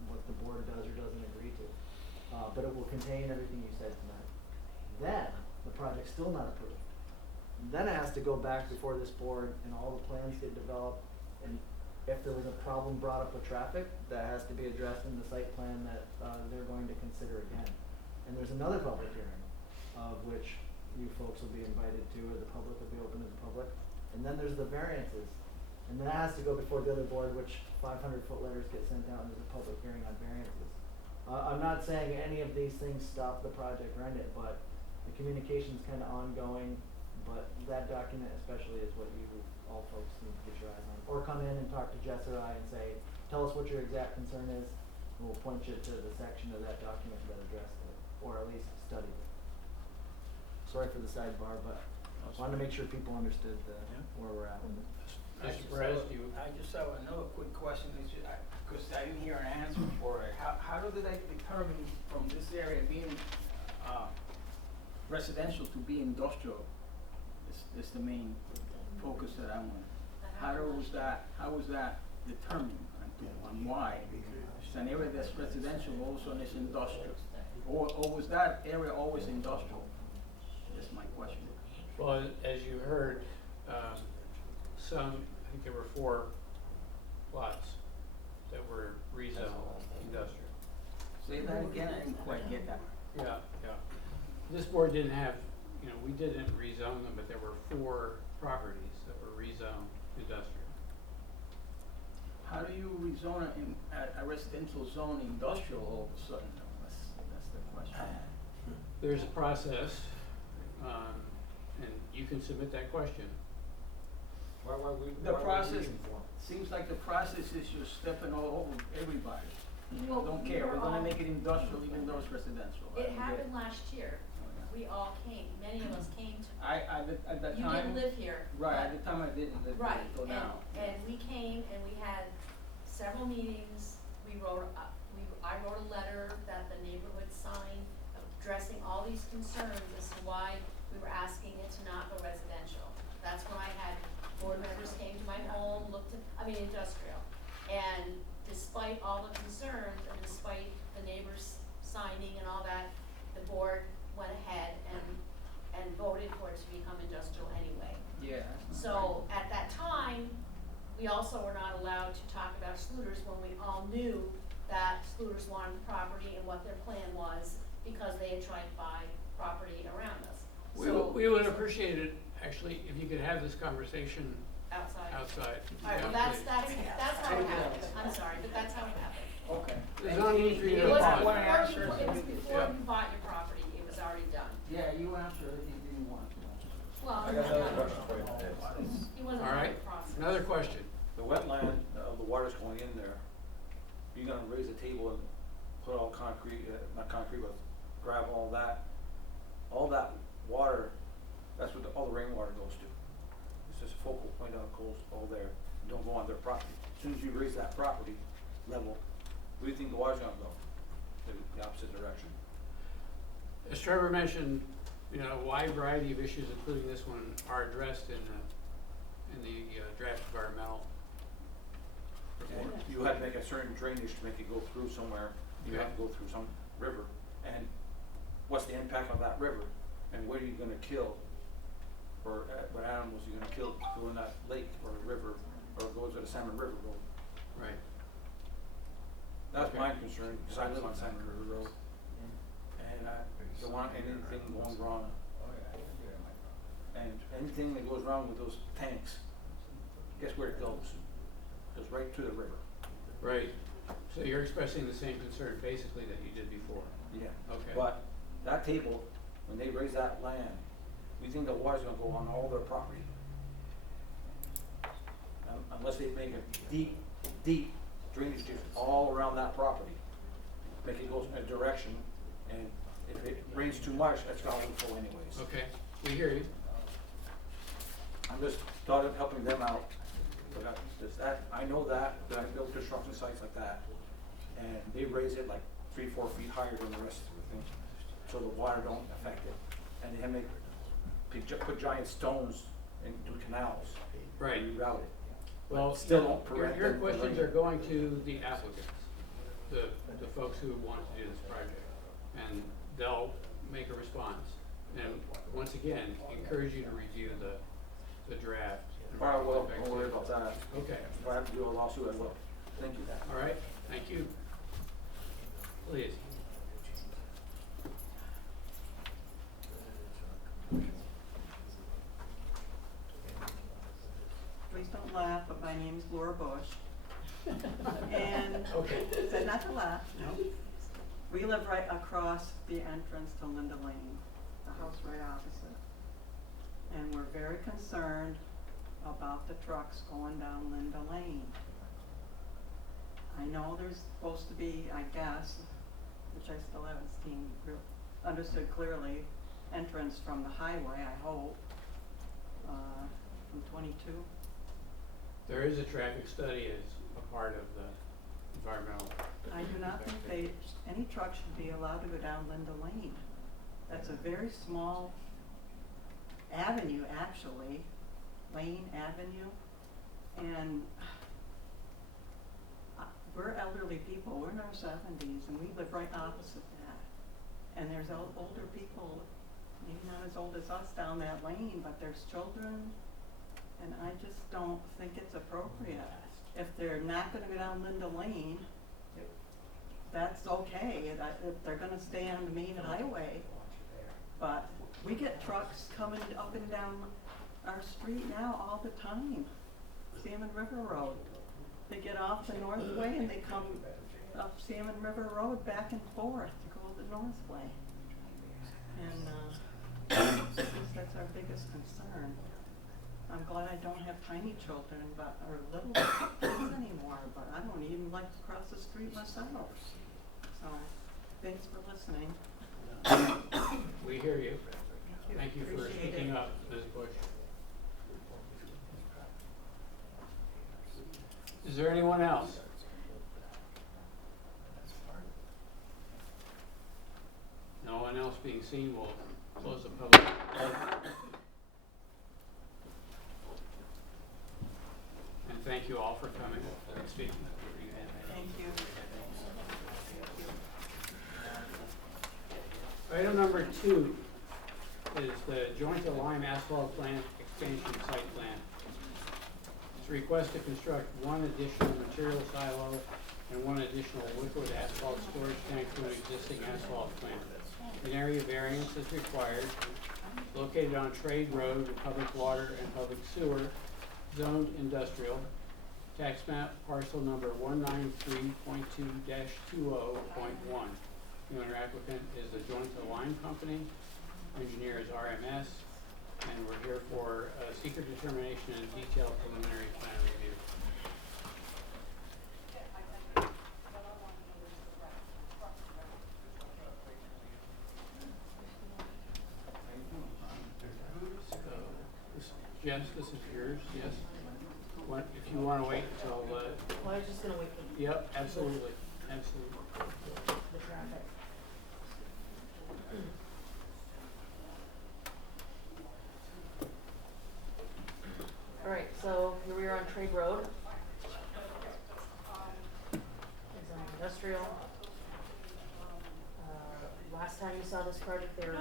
what the board does or doesn't agree to. But it will contain everything you said tonight. Then, the project's still not approved. Then it has to go back before this board and all the plans get developed, and if there was a problem brought up with traffic, that has to be addressed in the site plan that they're going to consider again. And there's another public hearing, of which you folks will be invited to, or the public will be open to the public. And then there's the variances, and that has to go before the other board, which 500-foot letters get sent out, and there's a public hearing on variances. I'm not saying any of these things stop the project or end it, but the communication's kind of ongoing. But that document especially is what you all folks need to get your eyes on. Or come in and talk to Jess or I and say, tell us what your exact concern is, and we'll point you to the section of that document that addressed it, or at least studied it. Sorry for the sidebar, but I wanted to make sure people understood where we're at with it. Mr. Perez, do you? I just have another quick question, because I didn't hear an answer for it. How do they determine from this area being residential to be industrial? Is the main focus that I want. How was that determined, and why? It's an area that's residential, also and it's industrial. Or was that area always industrial? That's my question. Well, as you heard, I think there were 4 lots that were rezoned industrial. Say that again, I didn't quite get that. Yeah. This board didn't have, we didn't rezone them, but there were 4 properties that were rezoned industrial. How do you rezone a residential zone industrial all of a sudden? That's the question. There's a process, and you can submit that question. The process, seems like the process is you're stepping all over everybody. Well, Don't we care, were we're gonna all- make it industrial even though it's residential. It happened last year. We all came, many of us came to, At that you time. didn't live here. Right, but- at the time I didn't live there Right, until now. and we came and we had several meetings, I wrote a letter that the neighborhood signed addressing all these concerns as to why we were asking it to not go residential. That's when I had board members came to my home, industrial. And despite all the concerns and despite the neighbors signing and all that, the board went ahead and voted for it to become industrial anyway. Yeah. So at that time, we also were not allowed to talk about Sluters when we all knew that Sluters wanted the property and what their plan was, because they had tried to buy property around us. We would appreciate it, actually, if you could have this conversation Outside. outside. All right, well, that's how it happened. I'm sorry, but that's how it happened. Okay. There's no need for you It to was pause. before you bought your property, it was already done. Yeah, you answered it, you didn't want to. Well, I got another question for you. he wasn't All part right, of the process. another question. The wetland, the water's going in there, you're gonna raise a table and put all concrete, not concrete, but gravel, all that water, that's what all the rainwater goes to. It's just a focal point out, goes all there, don't go on their property. As soon as you raise that property level, where do you think the water's gonna go? The opposite direction. As Trevor mentioned, you know, a wide variety of issues, including this one, are addressed in the draft environmental report. And you had to make a certain drainage to make it go through somewhere, you have to go through some river, and what's the impact of that river? And what are you gonna kill? Or what animals are you gonna kill to go in that lake or river, or go to the Salmon River Road? Right. That's Okay. my concern, because I live on Salmon River Road, and I don't want anything going wrong. And anything that goes wrong with those tanks, guess where it goes? Goes right to the river. Right. So you're expressing the same concern basically that you did before. Yeah. Okay. But that table, when they raise that land, we think the water's gonna go on all their property. Unless they make a deep, deep drainage ditch all around that property. Make it go in a direction, and if it rains too much, that's gonna overflow anyways. Okay, we hear you. I'm just thought of helping them out. But I know that I built construction sites like that, and they raise it like 3-4 feet higher than the rest of the thing, so the water don't affect it. And they have put giant stones and do canals. Right. And reroute it. Well, Still don't prevent your them from questions running. are going to the applicants, the folks who want to do this project, and they'll make a response. And once again, encourage you to review the draft. All right, well, don't worry about that. Okay, If I have to do a lawsuit, I will. Thank you. all right, thank you. Please. Please don't laugh, but my name's Laura Bush. And, Okay. said not to laugh. No? We live right across the entrance to Linda Lane, the house right opposite. And we're very concerned about the trucks going down Linda Lane. I know there's supposed to be, I guess, which I still haven't seen understood clearly, entrance from the highway, I hope, from 22. There is a traffic study as a part of the environmental. I do not think any truck should be allowed to go down Linda Lane. That's a very small avenue, actually, Lane Avenue, and we're elderly people, we're in our 70s, and we live right opposite that. And there's older people, maybe not as old as us down that lane, but there's children, and I just don't think it's appropriate. If they're not gonna go down Linda Lane, that's okay, if they're gonna stay on the main highway. But we get trucks coming up and down our street now all the time, Salmon River Road. They get off the north way and they come up Salmon River Road back and forth to go the north way. And I guess that's our biggest concern. I'm glad I don't have tiny children or little kids anymore, but I don't even like to cross the street myself. So, thanks for listening. We hear you. Thank you for Appreciate speaking it. up, Ms. Bush. Is there anyone else? No one else being seen, we'll close the public. And thank you all for coming and speaking. Thank you. Item number 2 is the joint to lime asphalt plant expansion site plan. It's a request to construct one additional material silo and one additional liquid asphalt storage tank to an existing asphalt plant. An area variance is required. Located on Trade Road, public water and public sewer, zoned industrial. Tax map parcel number 193.2-20.1. The owner applicant is the Joint to Lime Company. Engineer is RMS. And we're here for secret determination and detailed preliminary plan review. Jess, this is yours, yes? If you wanna wait until, Well, I was just gonna wait for yep, absolutely, absolutely. the traffic. Alright, so here we are on Trade Road. It's on industrial. Last time you saw this project, they were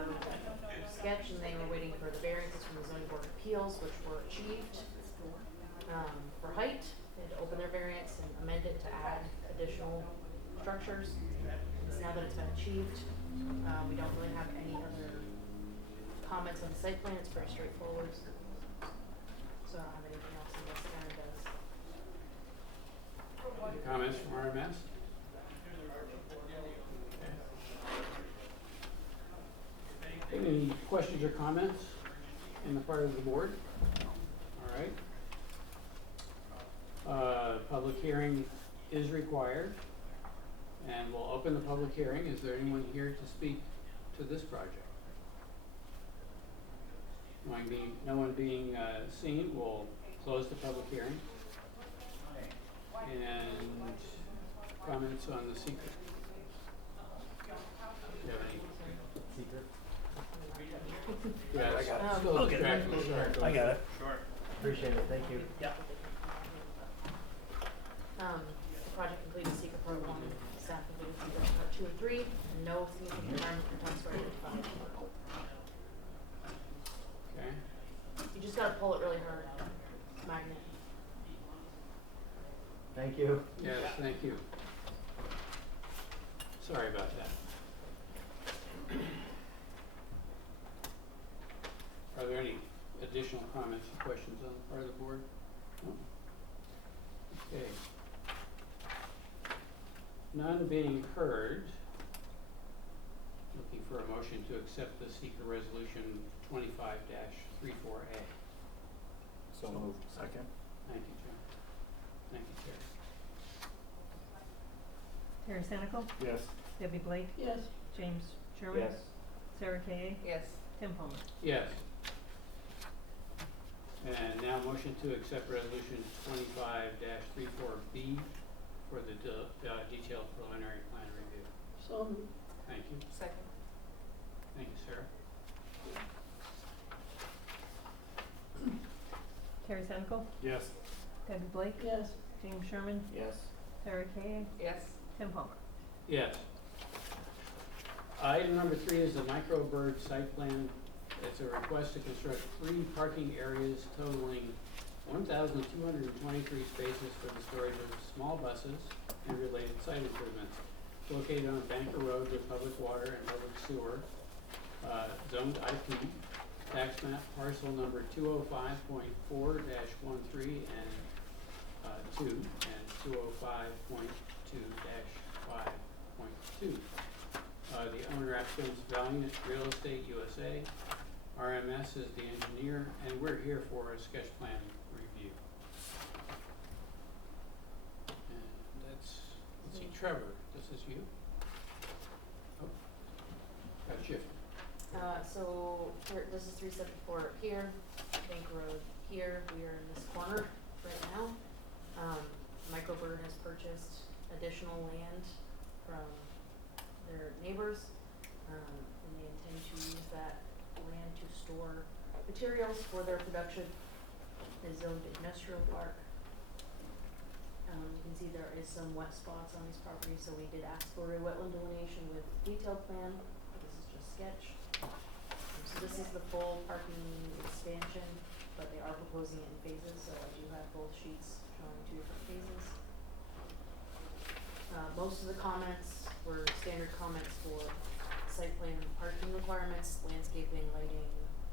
sketch and they were waiting for the variances from the zoning board of appeals, which were achieved. For height, they had to open their variance and amend it to add additional structures. So now that it's been achieved, we don't really have any other comments on the site plan, it's pretty straightforward. So I don't have anything else unless Aaron does. Any comments from RMS? Any questions or comments on the part of the board? All right. Public hearing is required, and we'll open the public hearing. Is there anyone here to speak to this project? No one being seen, we'll close the public hearing. And comments on the secret? Do you have any? Secret? Yeah, I got it. still Okay. distracted. Sorry, go I got ahead. it. Sure. Appreciate it, thank you. Yeah. The project completed secret part 1, staff completed secret part 2 and 3, and no significant environmental concerns were identified. Okay. You just gotta pull it really hard, magnet. Thank you. Yes, thank you. Sorry about that. Are there any additional comments or questions on the part of the board? No? Okay. None being heard, looking for a motion to accept the seeker resolution 25-34A. So moved. Second. Thank you, John. Thank you, Terry. Terry Senical, Yes. Debbie Blake, Yes. James Sherman, Yes. Sarah Kay, Yes. Tim Palmer. Yes. And now motion to accept resolution 25-34B for the detailed preliminary plan review. So. Thank you. Second. Thank you, Sarah. Terry Senical, Yes. Debbie Blake, Yes. James Sherman, Yes. Sarah Kay, Yes. Tim Palmer. Yes. Item number 3 is the microbird site plan. It's a request to construct 3 parking areas totaling 1,223 spaces for the storage of small buses and related site improvements. Located on Banker Road with public water and public sewer, zoned IP, tax map parcel number 205.4-13 and 2 and 205.2-5.2. The owner applicant is Valiant Real Estate USA. RMS is the engineer, and we're here for a sketch plan review. And let's see, Trevor, this is you? Oh, got shifted. So this is 374 here, Bank Road here. We are in this corner right now. Microbird has purchased additional land from their neighbors, and they intend to use that land to store materials for their production. It's zoned industrial park. You can see there is some wet spots on these properties, so we did ask for a wetland delineation with detailed plan. This is just sketch. So this is the full parking expansion, but they are proposing it in phases, so I do have both sheets showing 2 different phases. Most of the comments were standard comments for site plan parking requirements, landscaping, lighting,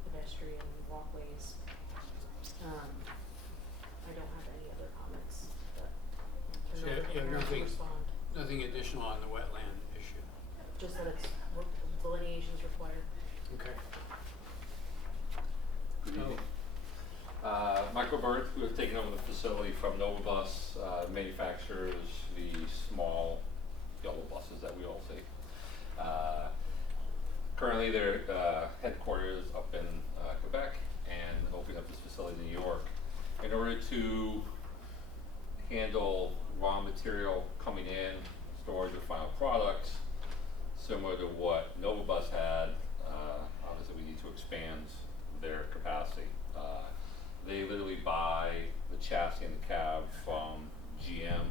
pedestrian walkways. I don't have any other comments, but So turn over to you have Aaron to nothing- respond. Nothing additional on the wetland issue? Just that it's delineation is required. Okay. Good Oh. evening. Microbird, who have taken over the facility from Novabus, manufactures the small yellow buses that we all see. Currently, their headquarters up in Quebec, and opening up this facility in the in order to handle raw material coming in, storage of final products, similar to what Novabus had, obviously we need to expand their capacity. They literally buy the chassis and the cab from GM,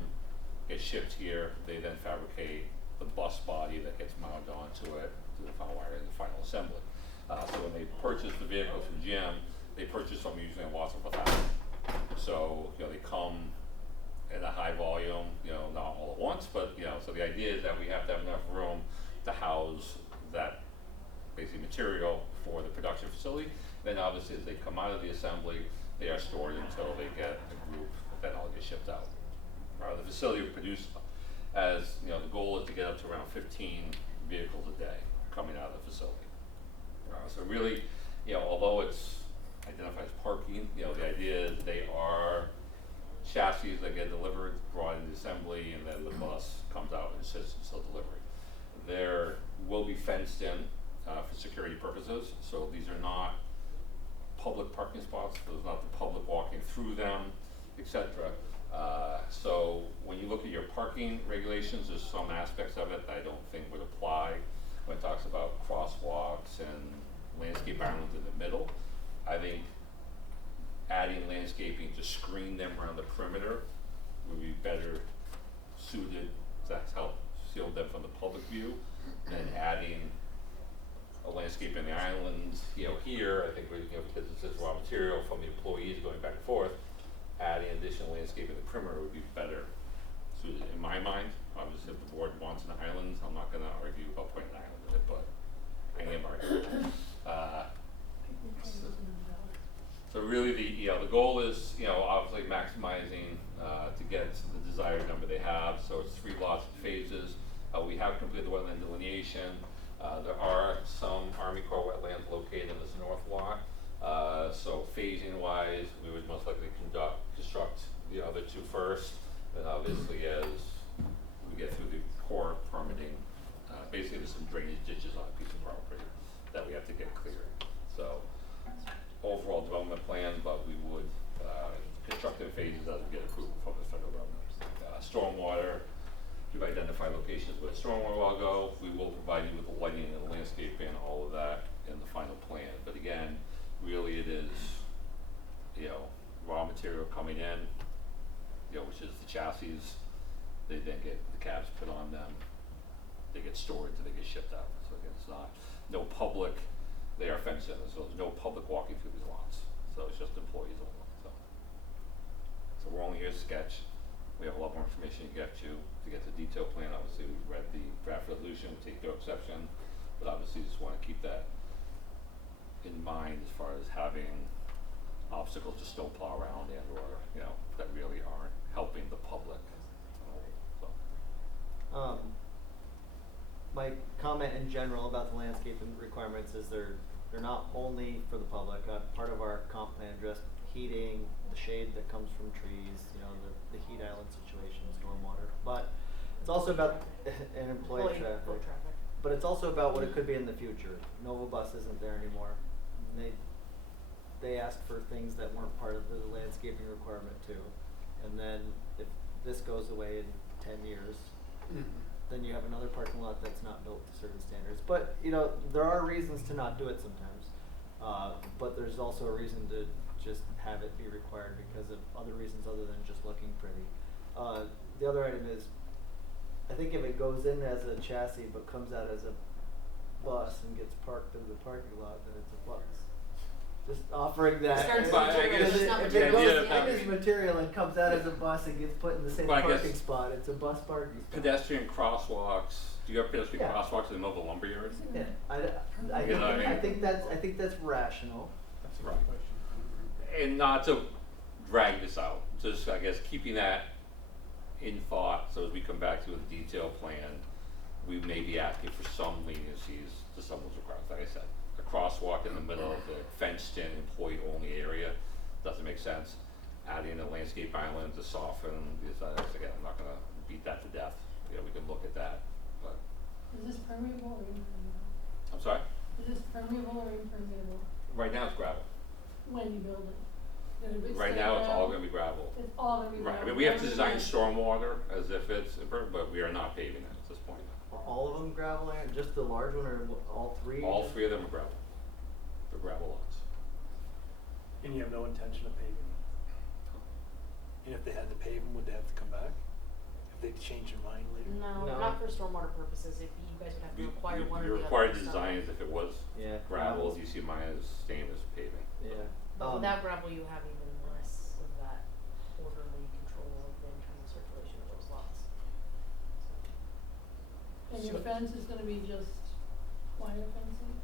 get shipped here, they then fabricate the bus body that gets mounted onto it, to the final wiring and the final assembly. So when they purchase the vehicle from GM, they purchase from usually in lots of 1,000. So, you know, they come in a high volume, you know, not all at once, but, you know, so the idea is that we have to have enough room to house that basically material for the production facility. Then obviously as they come out of the assembly, they are stored until they get a group, then all get shipped out. The facility will produce, as, you know, the goal is to get up to around 15 vehicles a day coming out of the facility. So really, you know, although it's identified as parking, you know, the idea is they are chassis that get delivered, brought into assembly, and then the bus comes out and sits until delivery. There will be fenced in for security purposes, so these are not public parking spots, there's not the public walking through them, etc. So when you look at your parking regulations, there's some aspects of it that I don't think would apply when it talks about crosswalks and landscape islands in the middle. I think adding landscaping to screen them around the perimeter would be better suited to help shield them from the public view than adding a landscape in the islands. You know, here, I think we, you know, because it's just raw material from the employees going back and forth, adding additional landscape in the perimeter would be better suited in my mind. Obviously, if the board wants an island, I'm not gonna argue about putting an island in it, but I am arguing. So really the goal is, you know, obviously maximizing to get the desired number they have. So it's 3 lots in phases. We have completed the wetland delineation. There are some Army Corps wetlands located in this north lot. So phasing wise, we would most likely construct the other 2 first. And obviously as we get through the core permitting, basically there's some drainage ditches on a piece of property that we have to get cleared. So overall development plan, but we would construct in phases as we get approval from the federal government. Stormwater, we've identified locations where stormwater will go. We will provide you with the lighting and the landscaping and all of that in the final plan. But again, really it is, you know, raw material coming in, you know, which is the chassis. They then get the cabs put on them. They get stored until they get shipped out. So again, it's not, no public, they are fenced in, so there's no public walking through these lots. So it's just employees only. So we're only here to sketch. We have a lot more information to get the detail plan. Obviously, we've read the draft resolution, take no exception, but obviously just want to keep that in mind as far as having obstacles to snowplow around and or, you know, that really aren't helping the public. So. My comment in general about the landscaping requirements is they're not only for the public. Part of our comp plan addressed heating, the shade that comes from trees, you know, the heat island situation, stormwater. But it's also about an employee traffic. But it's also about what it could be in the future. Novabus isn't there anymore. And they asked for things that weren't part of the landscaping requirement too. And then if this goes away in 10 years, then you have another parking lot that's not built to certain standards. But, you know, there are reasons to not do it sometimes. But there's also a reason to just have it be required because of other reasons other than just looking pretty. The other item is, I think if it goes in as a chassis but comes out as a bus and gets parked in the parking lot, then it's a bus. Just offering that. Starts But I guess If the it goes idea of in having as material and comes out as a bus and gets put in the same Well, I guess parking spot, it's a bus parking spot. pedestrian crosswalks. Do you have pedestrian Yeah. crosswalks in the middle of the lumber yards? Yeah, You know what I mean? I think that's rational. That's a Right. good question. And not to drag this out, just I guess keeping that in thought. So as we come back to the detailed plan, we may be asking for some leniencies to some of those requirements. Like I said, a crosswalk in the middle of the fenced-in, employee-only area doesn't make sense. Adding a landscape island to soften these items, again, I'm not going to beat that to death. You know, we can look at that, but. Is this permeable or impermeable? I'm sorry? Is this permeable or impermeable Right now it's gravel. when you build it? Right now, it's all gonna be gravel. It's all gonna be Right, I gravel. mean, we have to design Everything. stormwater as if it's, but we are not paving it at this point. Are all of them gravel, Aaron? Just the large one, or all three? All three of them are gravel. They're gravel lots. And you have no intention of paving them? And if they had to pave them, would they have to come back? If they change their mind later? No, No. not for stormwater purposes, if you guys would have to require one or the You're other. required to so- design it if it was Yeah. gravel, you see mine is stained as paving. Yeah. But without gravel, you have even less of that orderly control of the internal circulation of those lots. And your fence is gonna be just wire fencing?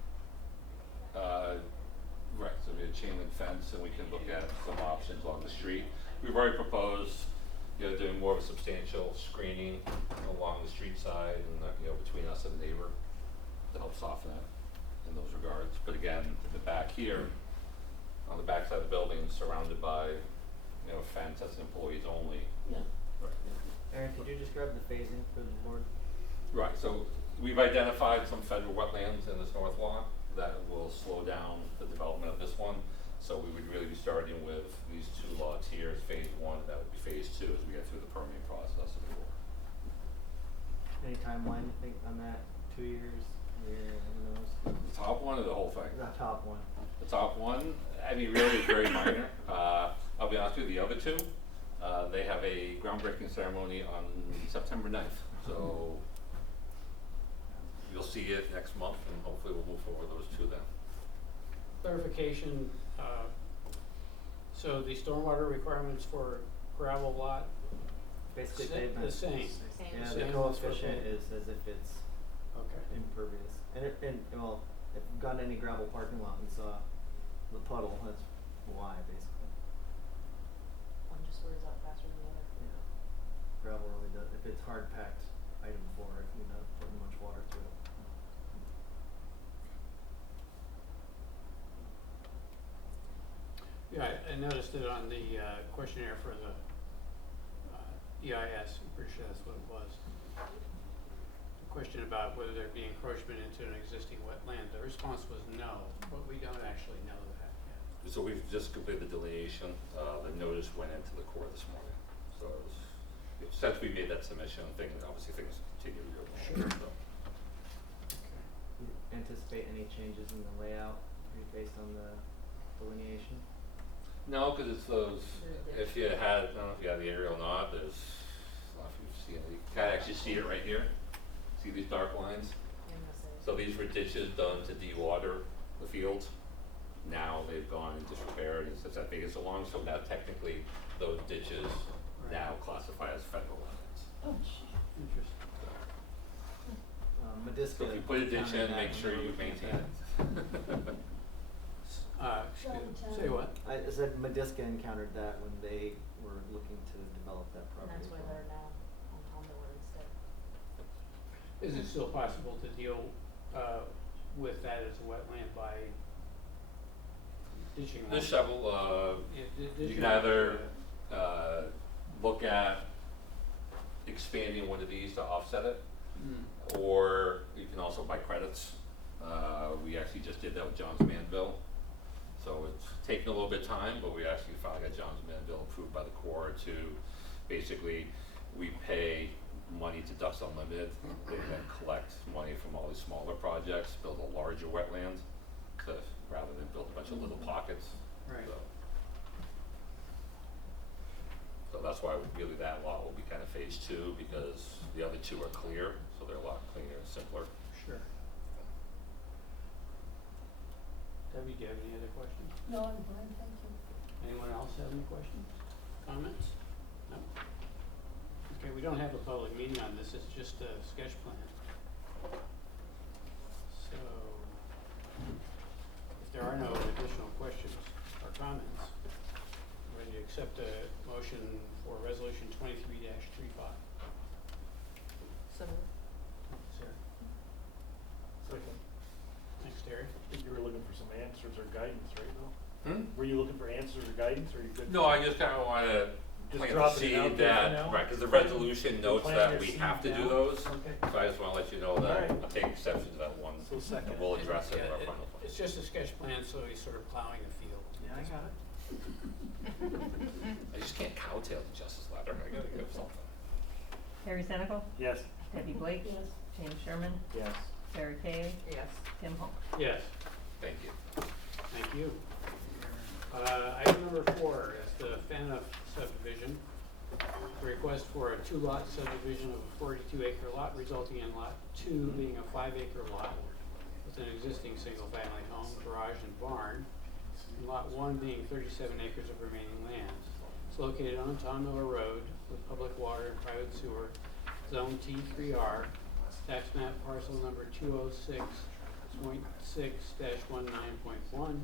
Right, so we have a chain link fence and we can look at some options along the street. We've already proposed, doing more of a substantial screening along the street side and, between us and the neighbor to help soften that in those regards. But again, in the back here, on the back side of the building, surrounded by, fence that's employees only. Yeah. Right. Aaron, could you describe the phasing for the board? Right, so we've identified some federal wetlands in this north lot that will slow down the development of this one. So we would really be starting with these two lots here as phase one, that would be phase two as we get through the permitting process of the board. Any timeline you think on that? 2 years? A year? Who knows? The top one or the whole thing? The top one. The top one, I mean, really is very minor. I'll be honest with you, the other two, they have a groundbreaking ceremony on September 9th. So you'll see it next month and hopefully we'll move forward with those two then. Clarification, so the stormwater requirements for gravel lot, Basically Sa- pavement. the same. Same. Yeah, Same the as coefficient for- is as if it's Okay. impervious. And well, if you've gone to any gravel parking lot and saw the puddle, that's why basically. One just wears out faster than the other. Yeah. Gravel really does. If it's hard packed item 4, you're not putting much water through it. Yeah, I noticed it on the questionnaire for the EIS, I'm pretty sure that's what it was. The question about whether there'd be encroachment into an existing wetland, the response was no, but we don't actually know that yet. So we've just completed the delineation. The notice went into the court this morning. So since we made that submission, obviously things continue to go forward. So. You anticipate any changes in the layout based on the delineation? No, because it's those, if you had, I don't know if you had the aerial or not, there's, I don't know if you've seen it, you can actually see it right here. See these dark lines? So these were ditches done to de-water the fields. Now they've gone in disrepair and since that big so long, so now technically those ditches now classify as federal wetlands. Oh, gee. Interesting. Mediska. So if you put a ditch countered in, that make when sure they were you looking at maintain that. it. Say what? I said Mediska encountered that when they were looking to develop that And property. that's as why well. they're now on the way instead. Is it still possible to deal with that as a wetland by ditching? This one? shovel, Yeah, you ditching can either one, look at expanding one of these to offset it, Mm. or you can also buy credits. We actually just did that with Johns Manville. So it's taken a little bit of time, but we actually finally got Johns Manville approved by the Corps to basically, we pay money to Ducks Unlimited. They then collect money from all these smaller projects, build a larger wetland, rather than build a bunch of little pockets. Right. So that's why really that lot will be kind of phase two, because the other two are clear, so they're a lot cleaner and simpler. Sure. Debbie, do you have any other questions? No, I'm fine, thank you. Anyone else have any questions, comments? No? Okay, we don't have a public meeting on this, it's just a sketch plan. So, if there are no additional questions or comments, I'm ready to accept a motion for resolution 23-35. So Sarah? Second. Thanks, Terry. I think you were looking for some answers or guidance, right, Bill? Hmm? Were you looking for answers or guidance, or you good? No, I just kind of want to Just plant the dropping it out seed there for that, now? right, because the resolution notes Plant that your we seed have to do now? those. Okay. So I just want to let you know that Alright. I'm taking exception to that one. So second. And we'll address it in Yeah, our final plan. It's just a sketch plan, so he's sort of plowing the field. Yeah, I got it. I just can't cowtail the justice ladder, I gotta give something. Harry Senecal, Yes. Debbie Blake, Yes. James Sherman, Yes. Sarah Kay, Yes. Tim Holmes. Yes, Thank you. thank you. Item number 4 is the Faniff subdivision. Request for a 2-lot subdivision of a 42-acre lot resulting in lot 2 being a 5-acre lot with an existing single-family home, garage, and barn, and lot 1 being 37 acres of remaining land. It's located on Tom Miller Road with public water and private sewer, zone T3R, tax map parcel number 206.6-19.1.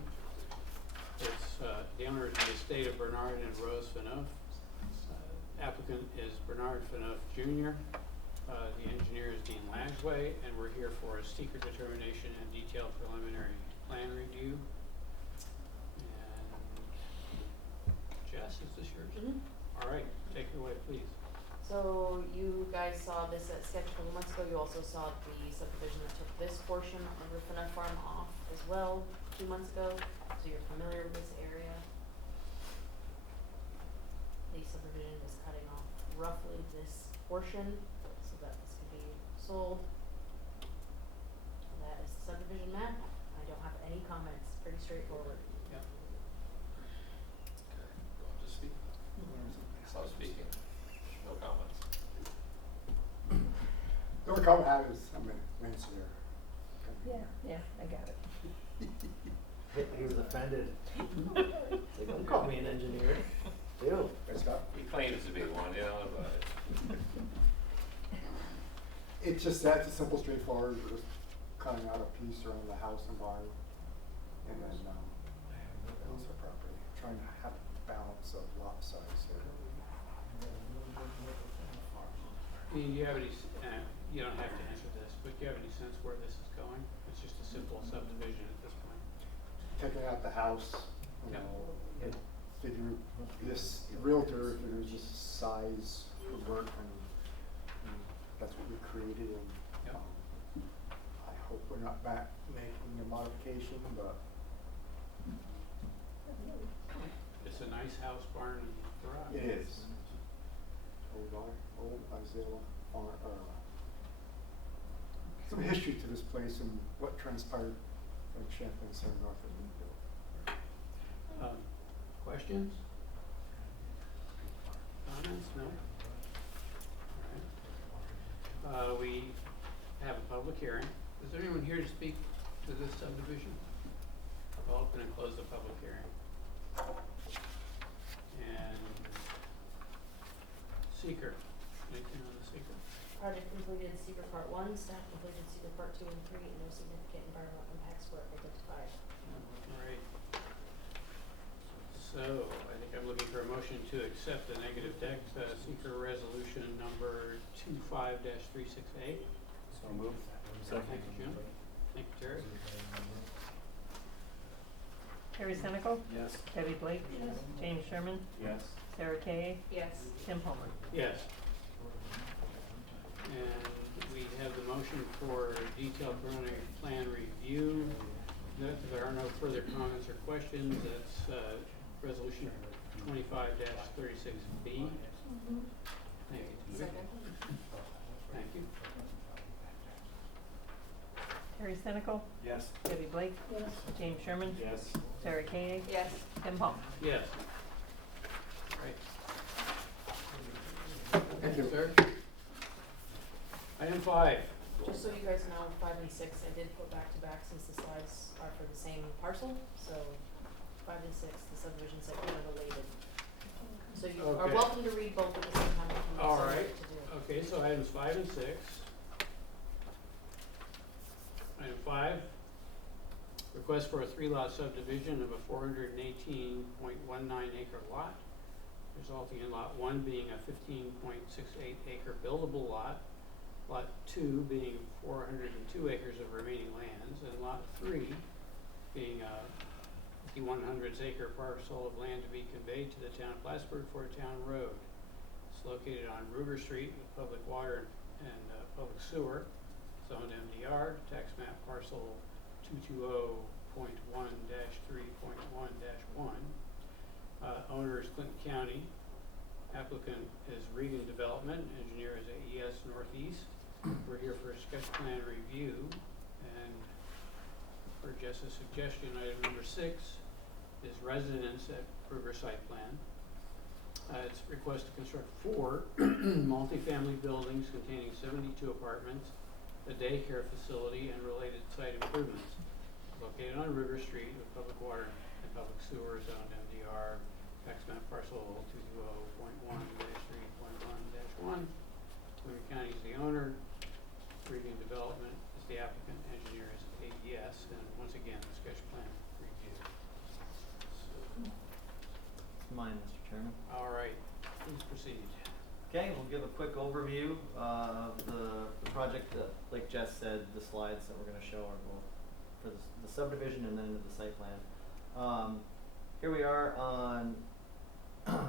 It's, the owner is the estate of Bernard and Rose Fanouf. Applicant is Bernard Fanouf Jr. The engineer is Dean Lagsway, and we're here for a seeker determination and detailed preliminary plan review. And Jess, is this yours? Mhm. All right, take it away, please. So you guys saw this at sketch a couple months ago. You also saw the subdivision that took this portion of the Fanouf farm off as well 2 months ago. So you're familiar with this area. The subdivision is cutting off roughly this portion so that this can be sold. That is the subdivision map. I don't have any comments. Pretty straightforward. Yep. Okay, go on to speak. Stop speaking. No comments. The only comment I have is I'm an engineer. Yeah, I got it. He was offended. Like, don't call me an engineer. Ew. It's not, He claims to be one, you know, but. it's just that's a simple, straightforward, we're just cutting out a piece around the house and barn. And then, balance our property, trying to have a balance of lot size here. Do you have any, you don't have to answer this, but do you have any sense where this is going? It's just a simple subdivision at this point. Taking out the house, you Yeah. know, figure this realtor figures this size would work and that's what we created and, Yep. I hope we're not back making a modification, but It's a nice house, barn, and garage. it is. Old Isaiah farm, some history to this place and what transpired when Champlain Center North had been built. Questions? Comments? No? All right. We have a public hearing. Is there anyone here to speak to this subdivision? I'll open and close the public hearing. And seeker, anything on the seeker? Project completed secret part 1, staff completed secret part 2 and 3, and no significant environmental impacts were identified. All right. So, I think I'm looking for a motion to accept the negative deck, seeker resolution number 25-368. So moved. Thank you, Jim. Thank you, Terry. Harry Senecal, Yes. Debbie Blake, Yes. James Sherman, Yes. Sarah Kay, Yes. Tim Holman. Yes. And we have the motion for detailed preliminary plan review. Note that there are no further comments or questions. That's resolution 25-36B. Thank you. Second. Thank you. Harry Senecal, Yes. Debbie Blake, Yes. James Sherman, Yes. Sarah Kay, Yes. Tim Holman. Yes. Right. Thank you. Sir. Item 5. Just so you guys know, 5 and 6 I did put back to back since the slides are for the same parcel. So 5 and 6, the subdivision site are related. So you are Okay. welcome to read both at the same time if you All decide right. what to do. Okay, so items 5 and 6. Item 5, request for a 3-lot subdivision of a 418.19 acre lot, resulting in lot 1 being a 15.68 acre buildable lot, lot 2 being 402 acres of remaining lands, and lot 3 being a 51/100 acre parcel of land to be conveyed to the town of Plattsburgh for a town road. It's located on Ruger Street with public water and public sewer, zoned MDR, tax map parcel 220.1-3.1-1. owner is Clinton County. Applicant is Regan Development, engineer is AES Northeast. We're here for a sketch plan review, and for just a suggestion, item number 6 is residence at Riverside Plan. It's request to construct 4 multifamily buildings containing 72 apartments, a daycare facility, and related site improvements located on River Street with public water and public sewer zoned MDR, tax map parcel 220.1-3.1-1. Clinton County is the owner, Regan Development is the applicant, engineer is AES, and once again, sketch plan review. It's mine, Mr. Chairman. All right, please proceed. Okay, we'll give a quick overview of the project. Like Jess said, the slides that we're going to show are both for the subdivision and then the site plan. Here we are on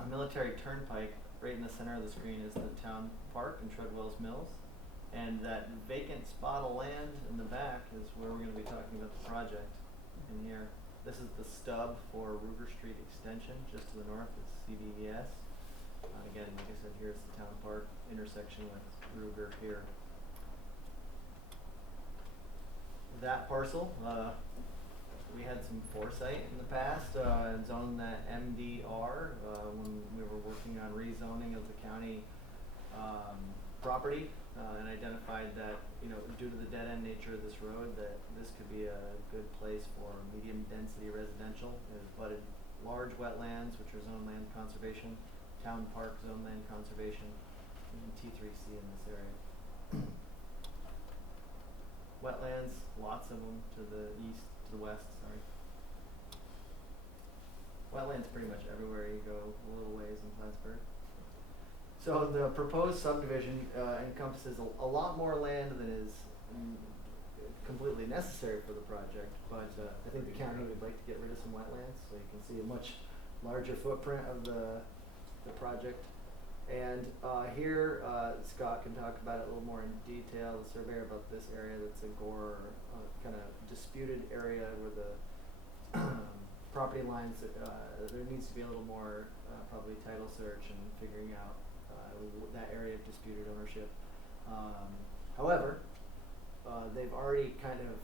Military Turnpike. Right in the center of the screen is the town park in Treadwell's Mills. And that vacant spot of land in the back is where we're going to be talking about the project in here. This is the stub for Ruger Street Extension. Just to the north is CVES. Again, like I said, here's the town park intersection with Ruger here. That parcel, we had some foresight in the past, zone that MDR when we were working on rezoning of the county property, and identified that, you know, due to the dead end nature of this road, that this could be a good place for medium density residential. It abutted large wetlands, which are zone land conservation, town park zone land conservation, and T3C in this area. Wetlands, lots of them to the east, to the west, sorry. Wetlands pretty much everywhere you go a little ways in Plattsburgh. So the proposed subdivision encompasses a lot more land than is completely necessary for the project, but I think the county would like to get rid of some wetlands, so you can see a much larger footprint of the project. And here, Scott can talk about it a little more in detail, the surveyor, about this area that's a gore, kind of disputed area where the property lines, there needs to be a little more probably title search and figuring out that area of disputed ownership. However, they've already kind of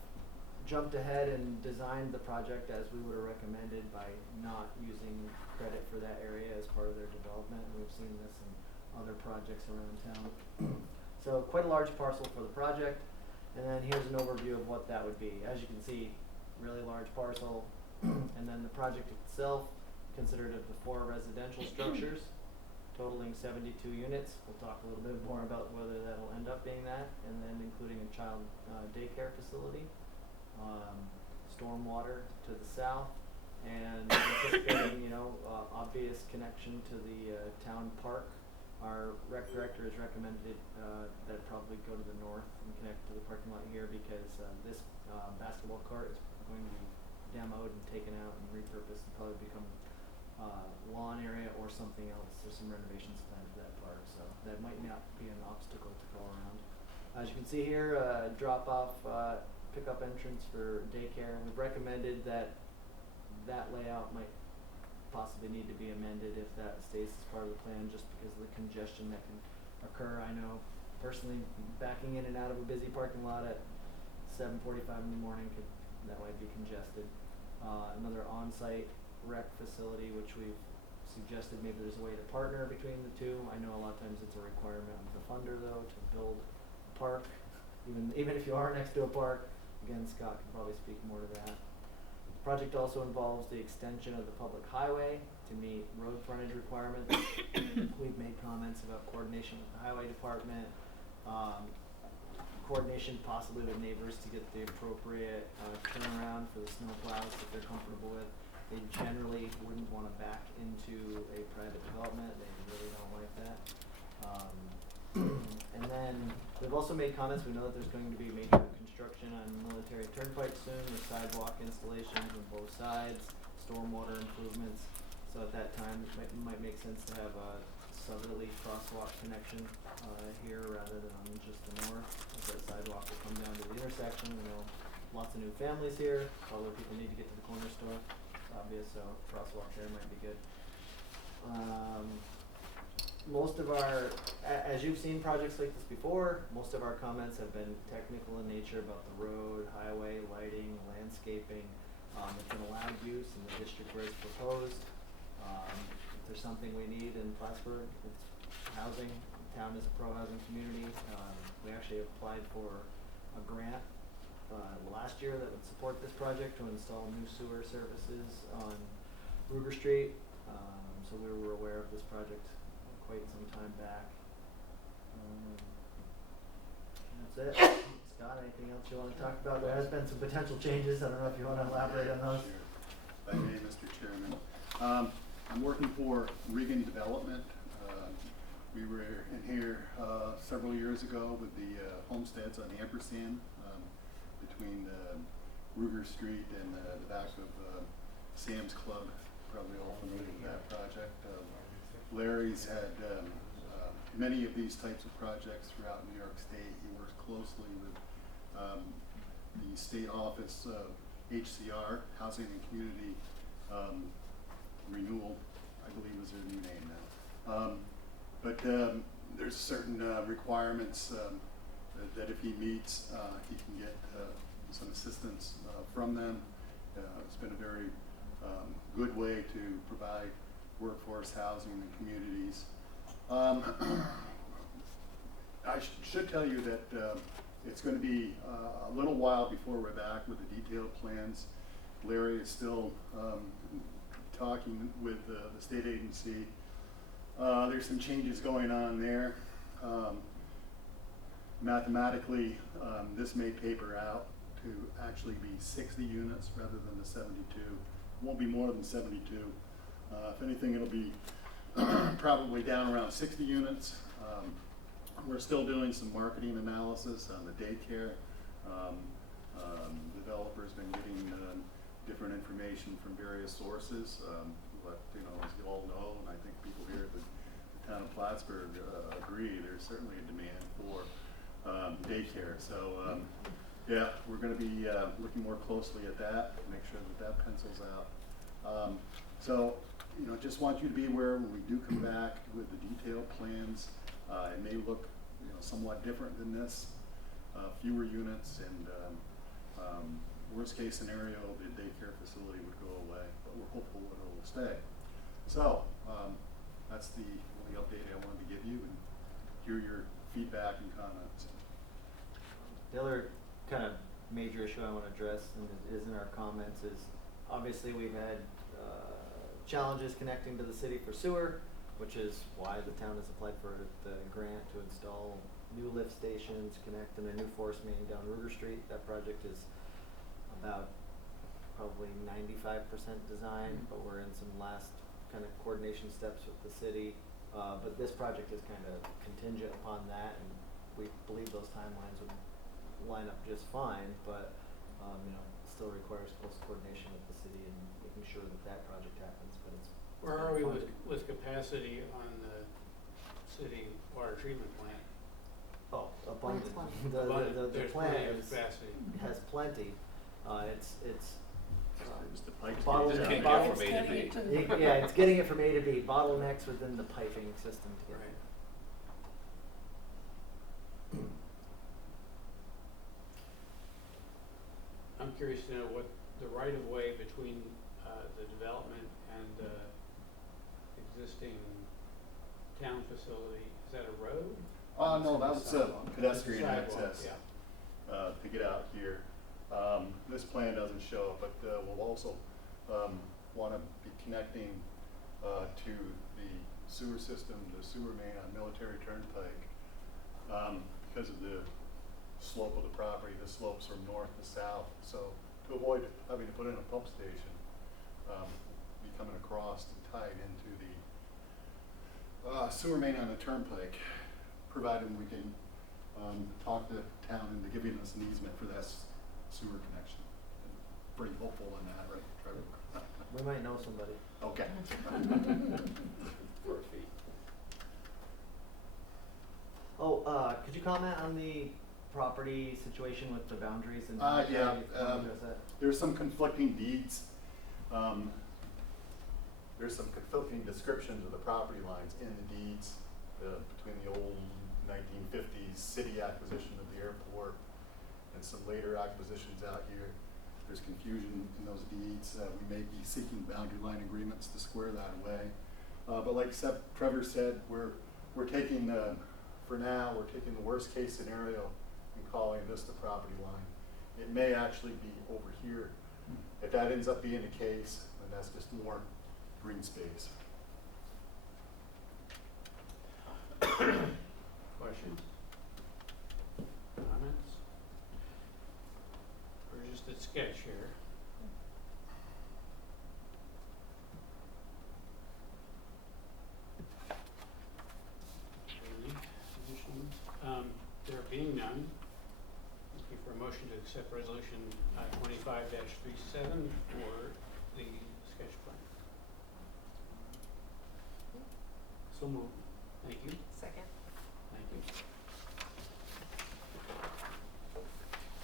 jumped ahead and designed the project as we would have recommended by not using credit for that area as part of their development, and we've seen this in other projects around town. So quite a large parcel for the project, and then here's an overview of what that would be. As you can see, really large parcel, and then the project itself considered of the 4 residential structures totaling 72 units. We'll talk a little bit more about whether that'll end up being that, and then including a child daycare facility, stormwater to the south, and anticipating, you know, obvious connection to the town park. Our rec director has recommended that it probably go to the north and connect to the parking lot here, because this basketball court is going to be demoed and taken out and repurposed and probably become lawn area or something else. There's some renovations planned for that park, so that might not be an obstacle to go around. As you can see here, drop off pickup entrance for daycare. We've recommended that layout might possibly need to be amended if that stays as part of the plan, just because of the congestion that can occur. I know personally, backing in and out of a busy parking lot at 7:45 in the morning that might be congested. Another on-site rec facility, which we've suggested maybe there's a way to partner between the two. I know a lot of times it's a requirement of the funder though to build a park, even if you are next to a park. Again, Scott can probably speak more to that. The project also involves the extension of the public highway to meet road frontage requirements. We've made comments about coordination with the highway department, coordination possibly with neighbors to get the appropriate turnaround for the snow plows that they're comfortable with. They generally wouldn't want to back into a private development. They really don't like that. And then we've also made comments. We know that there's going to be major construction on Military Turnpike soon, with sidewalk installations on both sides, stormwater improvements. So at that time, it might make sense to have a southerly crosswalk connection here rather than on just the north. As that sidewalk will come down to the intersection. We know lots of new families here. Probably people need to get to the corner store. It's obvious, so crosswalk there might be good. Most of our, as you've seen projects like this before, most of our comments have been technical in nature about the road, highway, lighting, landscaping. It's an allowed use in the district where it's proposed. If there's something we need in Plattsburgh, it's housing. The town is a pro-housing community. We actually applied for a grant last year that would support this project to install new sewer services on Ruger Street. So we were aware of this project quite some time back. That's it. Scott, anything else you want to talk about? There has been some potential changes. I don't know if you want to elaborate on those. Sure. If I may, Mr. Chairman. I'm working for Regan Development. We were in here several years ago with the homesteads on Ampersand between Ruger Street and the back of Sam's Club. Probably all familiar with that project. Larry's had many of these types of projects throughout New York State. He works closely with the state office of HCR, Housing and Community Renewal, I believe is their new name now. But there's certain requirements that if he meets, he can get some assistance from them. It's been a very good way to provide workforce housing in communities. I should tell you that it's going to be a little while before we're back with the detailed plans. Larry is still talking with the state agency. There's some changes going on there. Mathematically, this may paper out to actually be 60 units rather than the 72. It won't be more than 72. If anything, it'll be probably down around 60 units. We're still doing some marketing analysis on the daycare. Developers been getting different information from various sources. But as you all know, and I think people here at the town of Plattsburgh agree, there's certainly a demand for daycare. So yeah, we're going to be looking more closely at that to make sure that that pencils out. So just want you to be aware when we do come back with the detailed plans. It may look somewhat different than this, fewer units, and worst case scenario, the daycare facility would go away, but we're hopeful that it will stay. So that's the only update I wanted to give you and hear your feedback and comments. The other kind of major issue I want to address, and it is in our comments, is obviously we've had challenges connecting to the city for sewer, which is why the town has applied for the grant to install new lift stations, connect in a new force main down Ruger Street. That project is about probably 95% design, but we're in some last kind of coordination steps with the city. But this project is kind of contingent upon that, and we believe those timelines would line up just fine, but still requires close coordination with the city and making sure that that project happens. But it's Where are we with capacity on the city water treatment plant? Oh, abundant. Abundant. The There's plant plenty of is, capacity. has plenty. It's Just the pipes. bottleneck. Just can't bottle- get from A to B. Yeah, it's getting it from A to B. Bottlenecks within the piping system to get Right. I'm curious to know what the right of way between the development and existing town facility, is that a road? No, that's a pedestrian Sidewalk, access yeah. to get out here. This plan doesn't show, but we'll also want to be connecting to the sewer system, the sewer main on Military Turnpike. Because of the slope of the property, the slopes from north to south. So to avoid having to put in a pump station, be coming across and tied into the sewer main on the turnpike, provided we can talk the town into giving us an easement for that sewer connection. Pretty hopeful in that, right, Trevor? We might know somebody. Okay. 4 feet. Oh, could you comment on the property situation with the boundaries and? Yeah, address that? there's some conflicting deeds. there's some conflicting descriptions of the property lines in the deeds, between the old 1950s city acquisition of the airport and some later acquisitions out here. There's confusion in those deeds. We may be seeking boundary line agreements to square that away. But like Trevor said, we're taking, for now, we're taking the worst case scenario and calling this the property line. It may actually be over here. If that ends up being the case, then that's just more green space. Questions? Comments? We're just at sketch here. Any additions? There being none, looking for a motion to accept resolution 25-37 for the sketch plan. So moved. Thank you. Second. Thank you.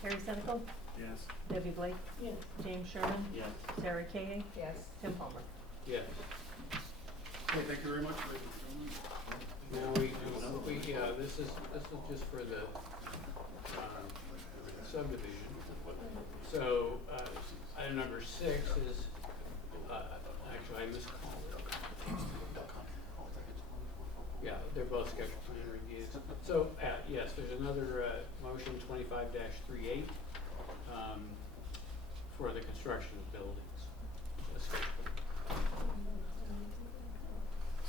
Terry Senecal? Yes. Debbie Blake? Yes. James Sherman? Yes. Sarah Kay? Yes. Tim Palmer? Yes. Okay, thank you very much, ladies and gentlemen. Now this is just for the subdivision. So, item number 6 is, actually I miscalled it. Yeah, they're both sketch plan reviews. So, yes, there's another, motion 25-38, for the construction of buildings. A sketch plan.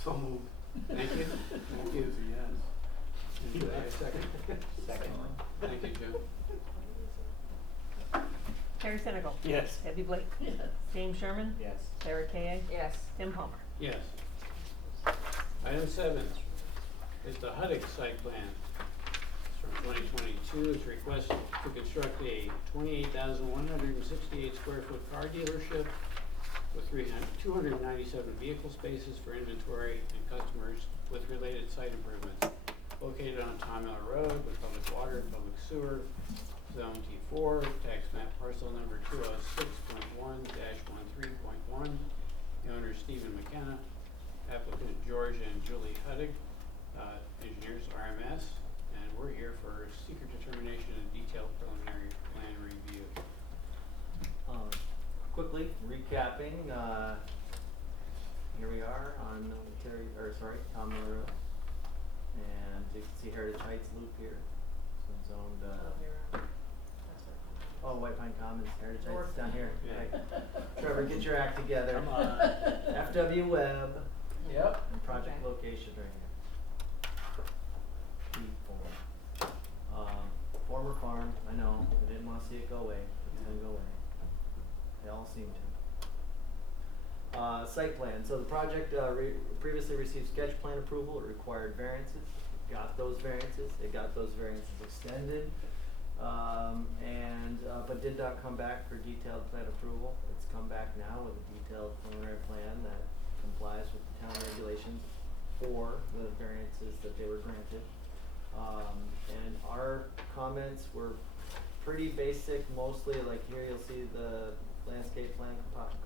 So moved. Thank you. Thank you. Yes. And, second. Second. Thank you, Jim. Terry Senecal? Yes. Debbie Blake? Yes. James Sherman? Yes. Sarah Kay? Yes. Tim Palmer? Yes. Item 7 is the Huddick site plan. It's from 2022. It's request to construct a 28,168 square foot car dealership with 297 vehicle spaces for inventory and customers with related site improvements. Located on Tom Miller Road with public water and public sewer, Zone T4, tax map parcel number 206.1-13.1. The owner is Stephen McKenna, applicant George and Julie Huddig, engineers RMS, and we're here for secret determination and detailed preliminary plan review. Quickly recapping, here we are on Tom Miller Road. And you can see Heritage Heights loop here. So it's owned, oh, White Pine Commons, Heritage Heights is down here. Yeah. Okay. Trevor, get your act together. Come on. FW Web. Yep. And project location right here. P4. Former farm, I know, we didn't wanna see it go away, but it's gonna go away. They all seem to. Site plan, so the project, previously received sketch plan approval, it required variances, it got those variances extended, but did not come back for detailed plan approval. It's come back now with a detailed preliminary plan that complies with the town regulations for the variances that they were granted. And our comments were pretty basic, mostly like here you'll see the landscape plan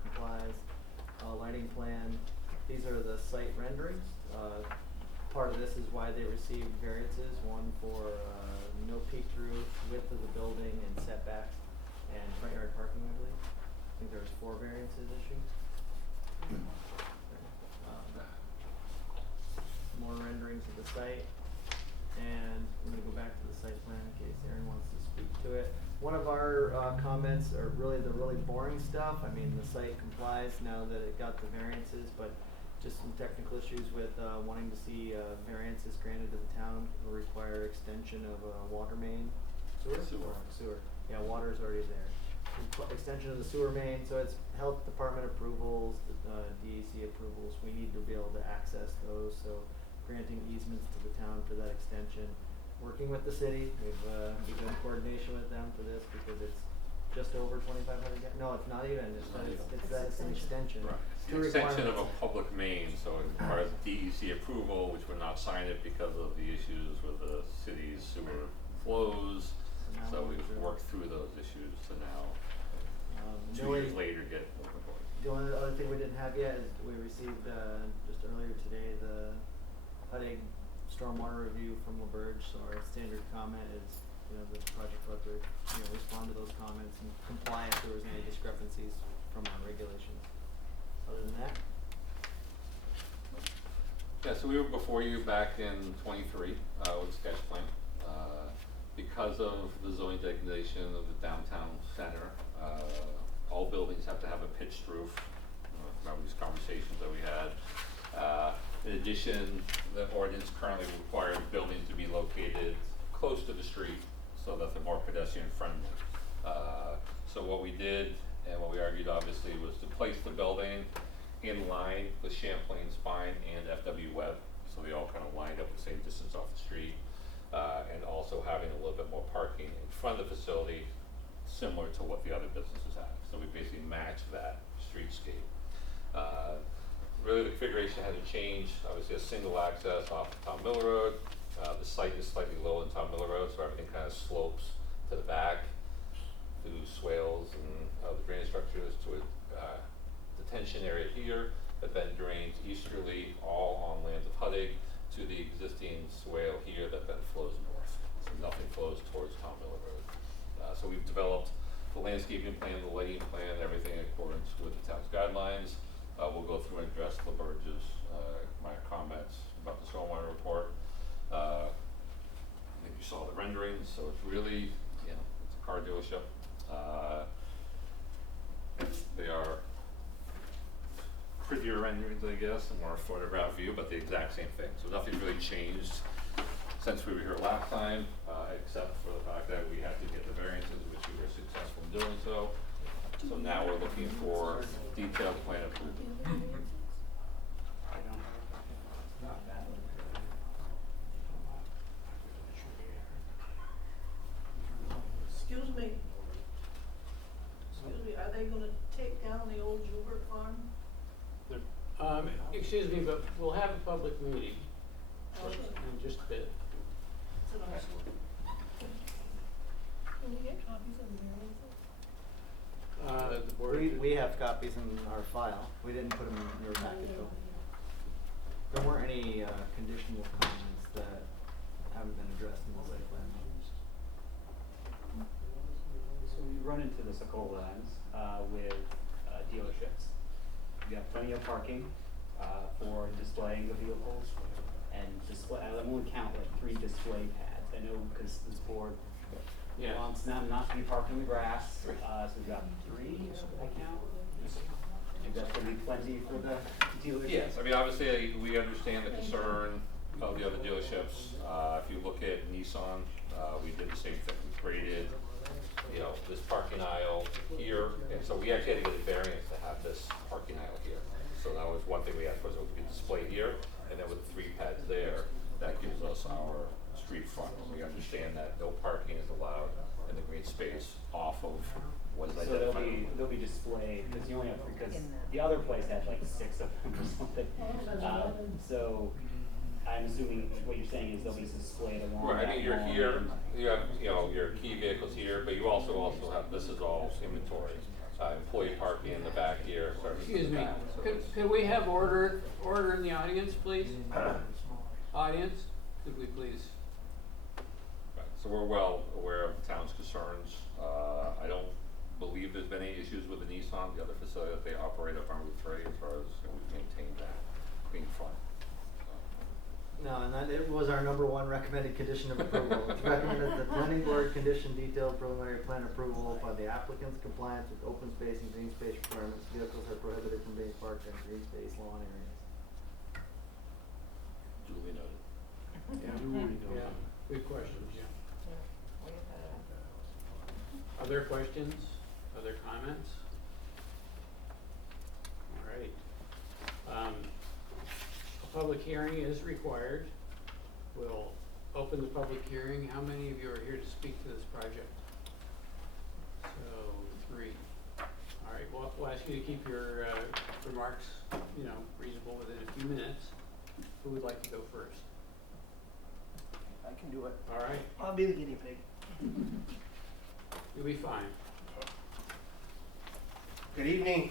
complies, lighting plan. These are the site renderings. Part of this is why they received variances, one for no peak roof, width of the building and setbacks, and front yard parking, I believe. I think there was 4 variances issued. More renderings of the site. And I'm gonna go back to the site plan in case Aaron wants to speak to it. One of our comments are really the really boring stuff. I mean, the site complies now that it got the variances, but just some technical issues with wanting to see variances granted to the town will require extension of a water main. Sewer. Yeah, water's already there. Extension of the sewer main, so it's health department approvals, DEC approvals. We need to be able to access those, so granting easements to the town for that extension. Working with the city, we've begun coordination with them for this because it's just over 2,500. No, it's not even. It's an extension. Right. Two An extension of a requirements. public main, so it requires DEC approval, which would not sign it because of the issues with the city's sewer flows. So we've worked through those issues to now, 2 years later, get open board. The only other thing we didn't have yet is we received, just earlier today, the HUD stormwater review from LaBerge, so our standard comment is, the project will have to, respond to those comments and comply if there was any discrepancies from our regulations. Other than that, Yeah, so we were before you back in '23 with sketch plan. Because of the zoning designation of the downtown center, all buildings have to have a pitched roof. Remember these conversations that we had. In addition, the ordinance currently requires buildings to be located close to the street so that they're more pedestrian friendly. So what we did and what we argued obviously was to place the building in line with Champlain Spine and FW Webb, so they all kind of lined up the same distance off the street, and also having a little bit more parking in front of the facility, similar to what the other businesses have. So we basically matched that streetscape. Really, the configuration hasn't changed. Obviously, a single access off of Tom Miller Road. The site is slightly low in Tom Miller Road, so everything kind of slopes to the back through swales and the drainage structures to a detention area here that then drains easterly all on lands of Huddig to the existing swale here that then flows north. So nothing flows towards Tom Miller Road. So we've developed the landscaping plan, the lighting plan, everything in accordance with the town's guidelines. We'll go through and address LaBerge's my comments about the stormwater report. I think you saw the renderings, so it's really, it's a car dealership. They are prettier renderings, I guess, and more photograph view, but the exact same thing. So nothing really changed since we were here last time, except for the fact that we had to get the variances, which we were successful in doing so. So now we're looking for detailed plan approval. Excuse me, are they gonna take down the old Gilbert farm? Excuse me, but we'll have a public meeting in just a bit. Can we get copies of the variances? The board. we have copies in our file. We didn't put them in your packet though. There weren't any, conditional comments that haven't been addressed in the site plan. So we run into this a couple times with dealerships. You have plenty of parking for displaying the vehicles and display. I only count like 3 display pads. I know because this board wants them not to be parked in the grass. So we've got 3. I count. Is that going to be plenty for the dealerships? Yes, I mean, obviously, we understand the concern of the other dealerships. If you look at Nissan, we did the same thing. We created, this parking aisle here, and so we actually had to get a variance to have this parking aisle here. So that was one thing we asked for, so we could display here, and then with the 3 pads there, that gives us our street front. We understand that no parking is allowed in the green space off of what is So identified. they'll be displayed because you only have because the other place had like 6 of them or something. So I'm assuming what you're saying is they'll be displayed along Right, that I mean, you're wall here, and- you have, your key vehicles here, but you also have, this is all inventory. Employee parking in the back here, service in Excuse the me, back. So could we have order in the audience, please? Audience, could we please? Right, so we're well aware of the town's concerns. I don't believe there's been any issues with the Nissan, the other facility that they operate up on Route 3, as far as, we've maintained that clean front. No, and that it was our number 1 recommended condition of approval. It's recommended the planning board condition detailed preliminary plan approval by the applicant's compliance with open space and green space requirements. Vehicles are prohibited from being parked in green space lawn areas. Duly noted. Yeah, good questions, yeah. Other questions, other comments? All right. A public hearing is required. We'll open the public hearing. How many of you are here to speak to this project? So 3. All right, we'll ask you to keep your remarks, reasonable within a few minutes. Who would like to go first? I can do it. All right, I'll be the guinea pig. you'll be fine. Good evening.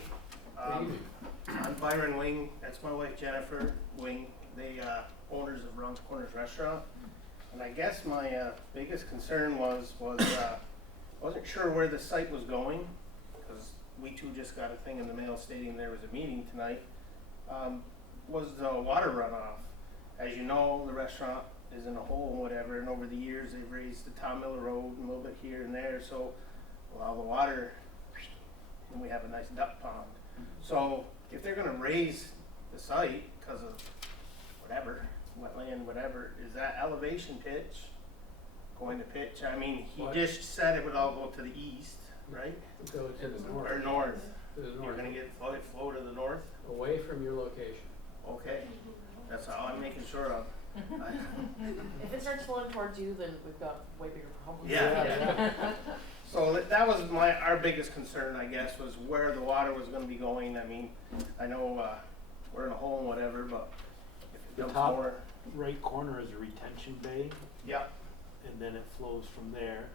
I'm Byron Wing, that's my wife Jennifer Wing, the owners of Ron's Corners Restaurant. And I guess my biggest concern was wasn't sure where the site was going, because we too just got a thing in the mail stating there was a meeting tonight, was the water runoff. As you know, the restaurant is in a hole and whatever, and over the years they've raised the Tom Miller Road and a little bit here and there, so well, the water, and we have a nice duck pond. So if they're gonna raise the site because of whatever, wetland, whatever, is that elevation pitch going to pitch? I mean, he What? just said it would all go to the east, right? Go to the north. Or north. To the You're north. gonna get flow to the north? Away from your location. Okay, that's all I'm making sure of. If it starts flowing towards you, then we've got way bigger problems. Yeah. So that was our biggest concern, I guess, was where the water was gonna be going. I mean, I know, we're in a hole and whatever, but if it The dumps top more. right corner is a retention bay, Yeah, and then it flows from there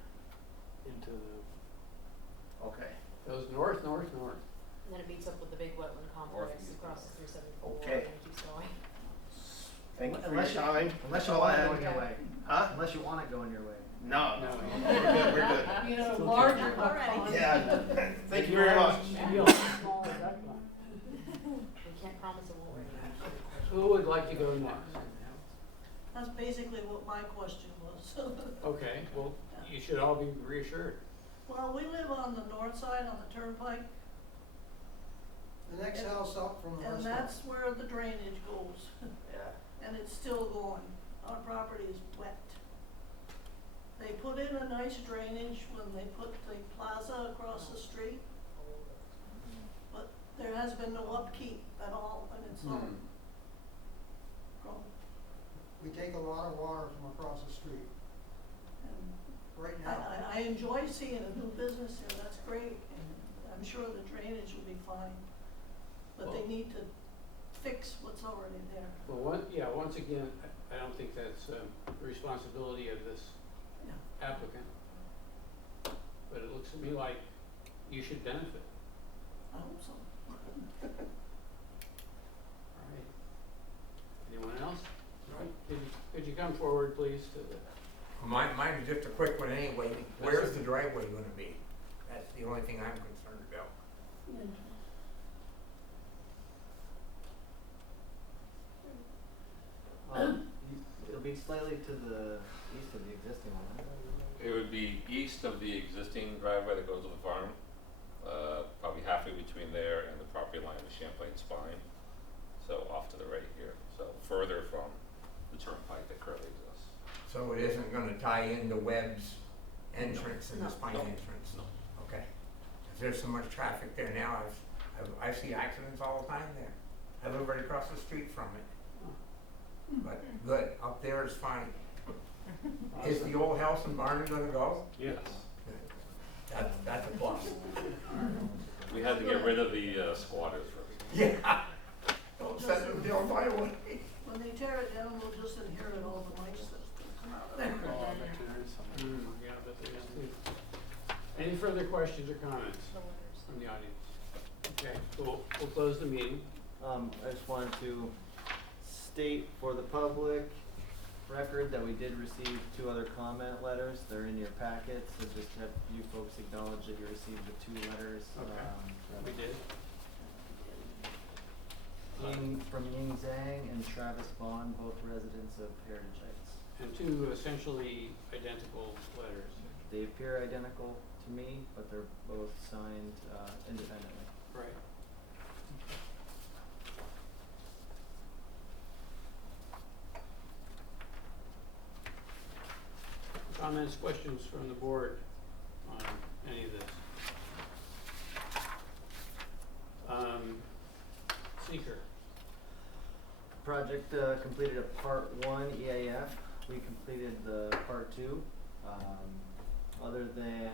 into the, okay. Goes north, north, north. And then it meets up with the big wetland complex across the 374 Okay. and keeps going. Thank you for your Unless you, time. unless you That's all want I it had. going your way. Huh? Unless you want it going your way. No, No. we're good, we're good. You know, larger duck Already. pond. Yeah, thank you very much. Maybe a little smaller duck pond. We can't promise it won't rain. Who would like to go next? That's basically what my question was. Okay, well, you should all be reassured. Well, we live on the north side, on the turnpike. The next house up from the And restaurant. that's where the drainage goes, Yeah. and it's still going. Our property is wet. They put in a nice drainage when they put the plaza across the street, but there has been no upkeep at all, and it's all grown. We take a lot of water from across the street And right now. I enjoy seeing a new business here, that's great, and I'm sure the drainage will be fine. But they Well- need to fix what's already there. Well, once again, I don't think that's the responsibility of this Yeah. applicant. But it looks to me like you should benefit. I hope so. All right. Anyone else? Could you come forward, please, to the, Mine is just a quick one anyway. Where's the driveway gonna be? That's the only thing I'm concerned about. It'll be slightly to the east of the existing one, huh? It would be east of the existing driveway that goes to the farm, probably halfway between there and the property line with Champlain Spine. So off to the right here, so further from the turnpike that currently exists. So it isn't gonna tie into Webb's entrance and the No. Spine No. entrance? No. Okay. 'Cause there's so much traffic there now, I see accidents all the time there. I live right across the street from it. But good, up there is fine. Is the old house and barn gonna go? yes. That's a plus. We had to get rid of the squatters first. Yeah. Don't send them down my way. When they tear it down, we'll just inherit all the mice that come out of there. Oh, I bet there is some. Yeah, I bet there is too. Any further questions or comments from the audience? Okay, we'll close the meeting. I just wanted to state for the public record that we did receive 2 other comment letters. They're in your packets, so just have you folks acknowledge that you received the 2 letters. Okay. We did. From Ying Zhang and Travis Bond, both residents of Heritage Heights. And 2 essentially identical letters. They appear identical to me, but they're both signed independently. Right. Comments, questions from the board on any of this? Seeker. Project completed a part 1 EAF. We completed the part 2. Other than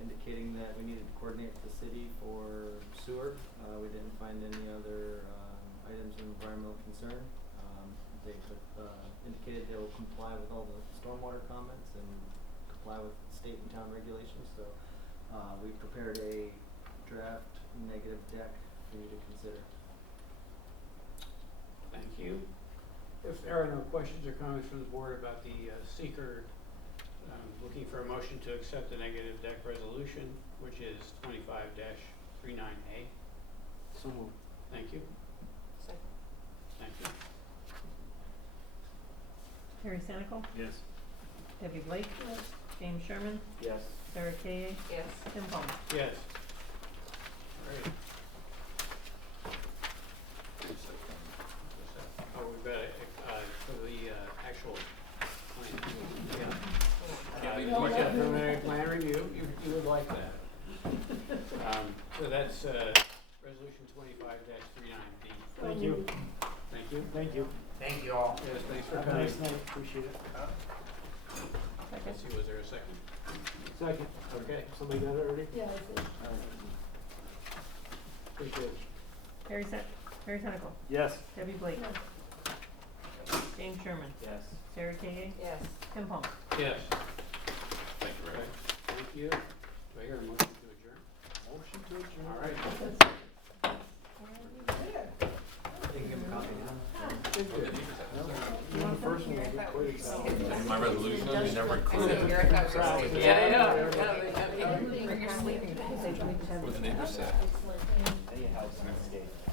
indicating that we needed to coordinate with the city for sewer, we didn't find any other items of environmental concern. They indicated they will comply with all the stormwater comments and comply with state and town regulations. So we prepared a draft negative deck for you to consider. Thank you. If there are no questions or comments from the board about the seeker, looking for a motion to accept the negative deck resolution, which is 25-39A. So moved. Thank you. Second. Thank you. Harry Senecal, Yes. Debbie Blake, James Sherman, Yes. Sarah Kay, Yes. Tim Palmer. Yes. All right. Oh, we've got, for the, actual plan. Yeah. What the preliminary plan review, you would like that. So that's, resolution 25-39D. Thank you. Thank you. Thank you. Thank you all. Yes, thanks for Have a coming. nice night, appreciate it. Let's see, was there a second? Second. Okay. Somebody got it already? Yeah, I think. Appreciate it. Harry Senecal, Yes. Debbie Blake, James Sherman, Yes. Sarah Kay, Yes. Tim Palmer. Yes. Thank you very Okay. much. Thank you. Do I hear a motion to adjourn? Motion to adjourn. All right. You can give them a copy now. You want the first one, we'll get quick. My resolution, you never included. Yeah. What did the neighbors say? Any house in the state.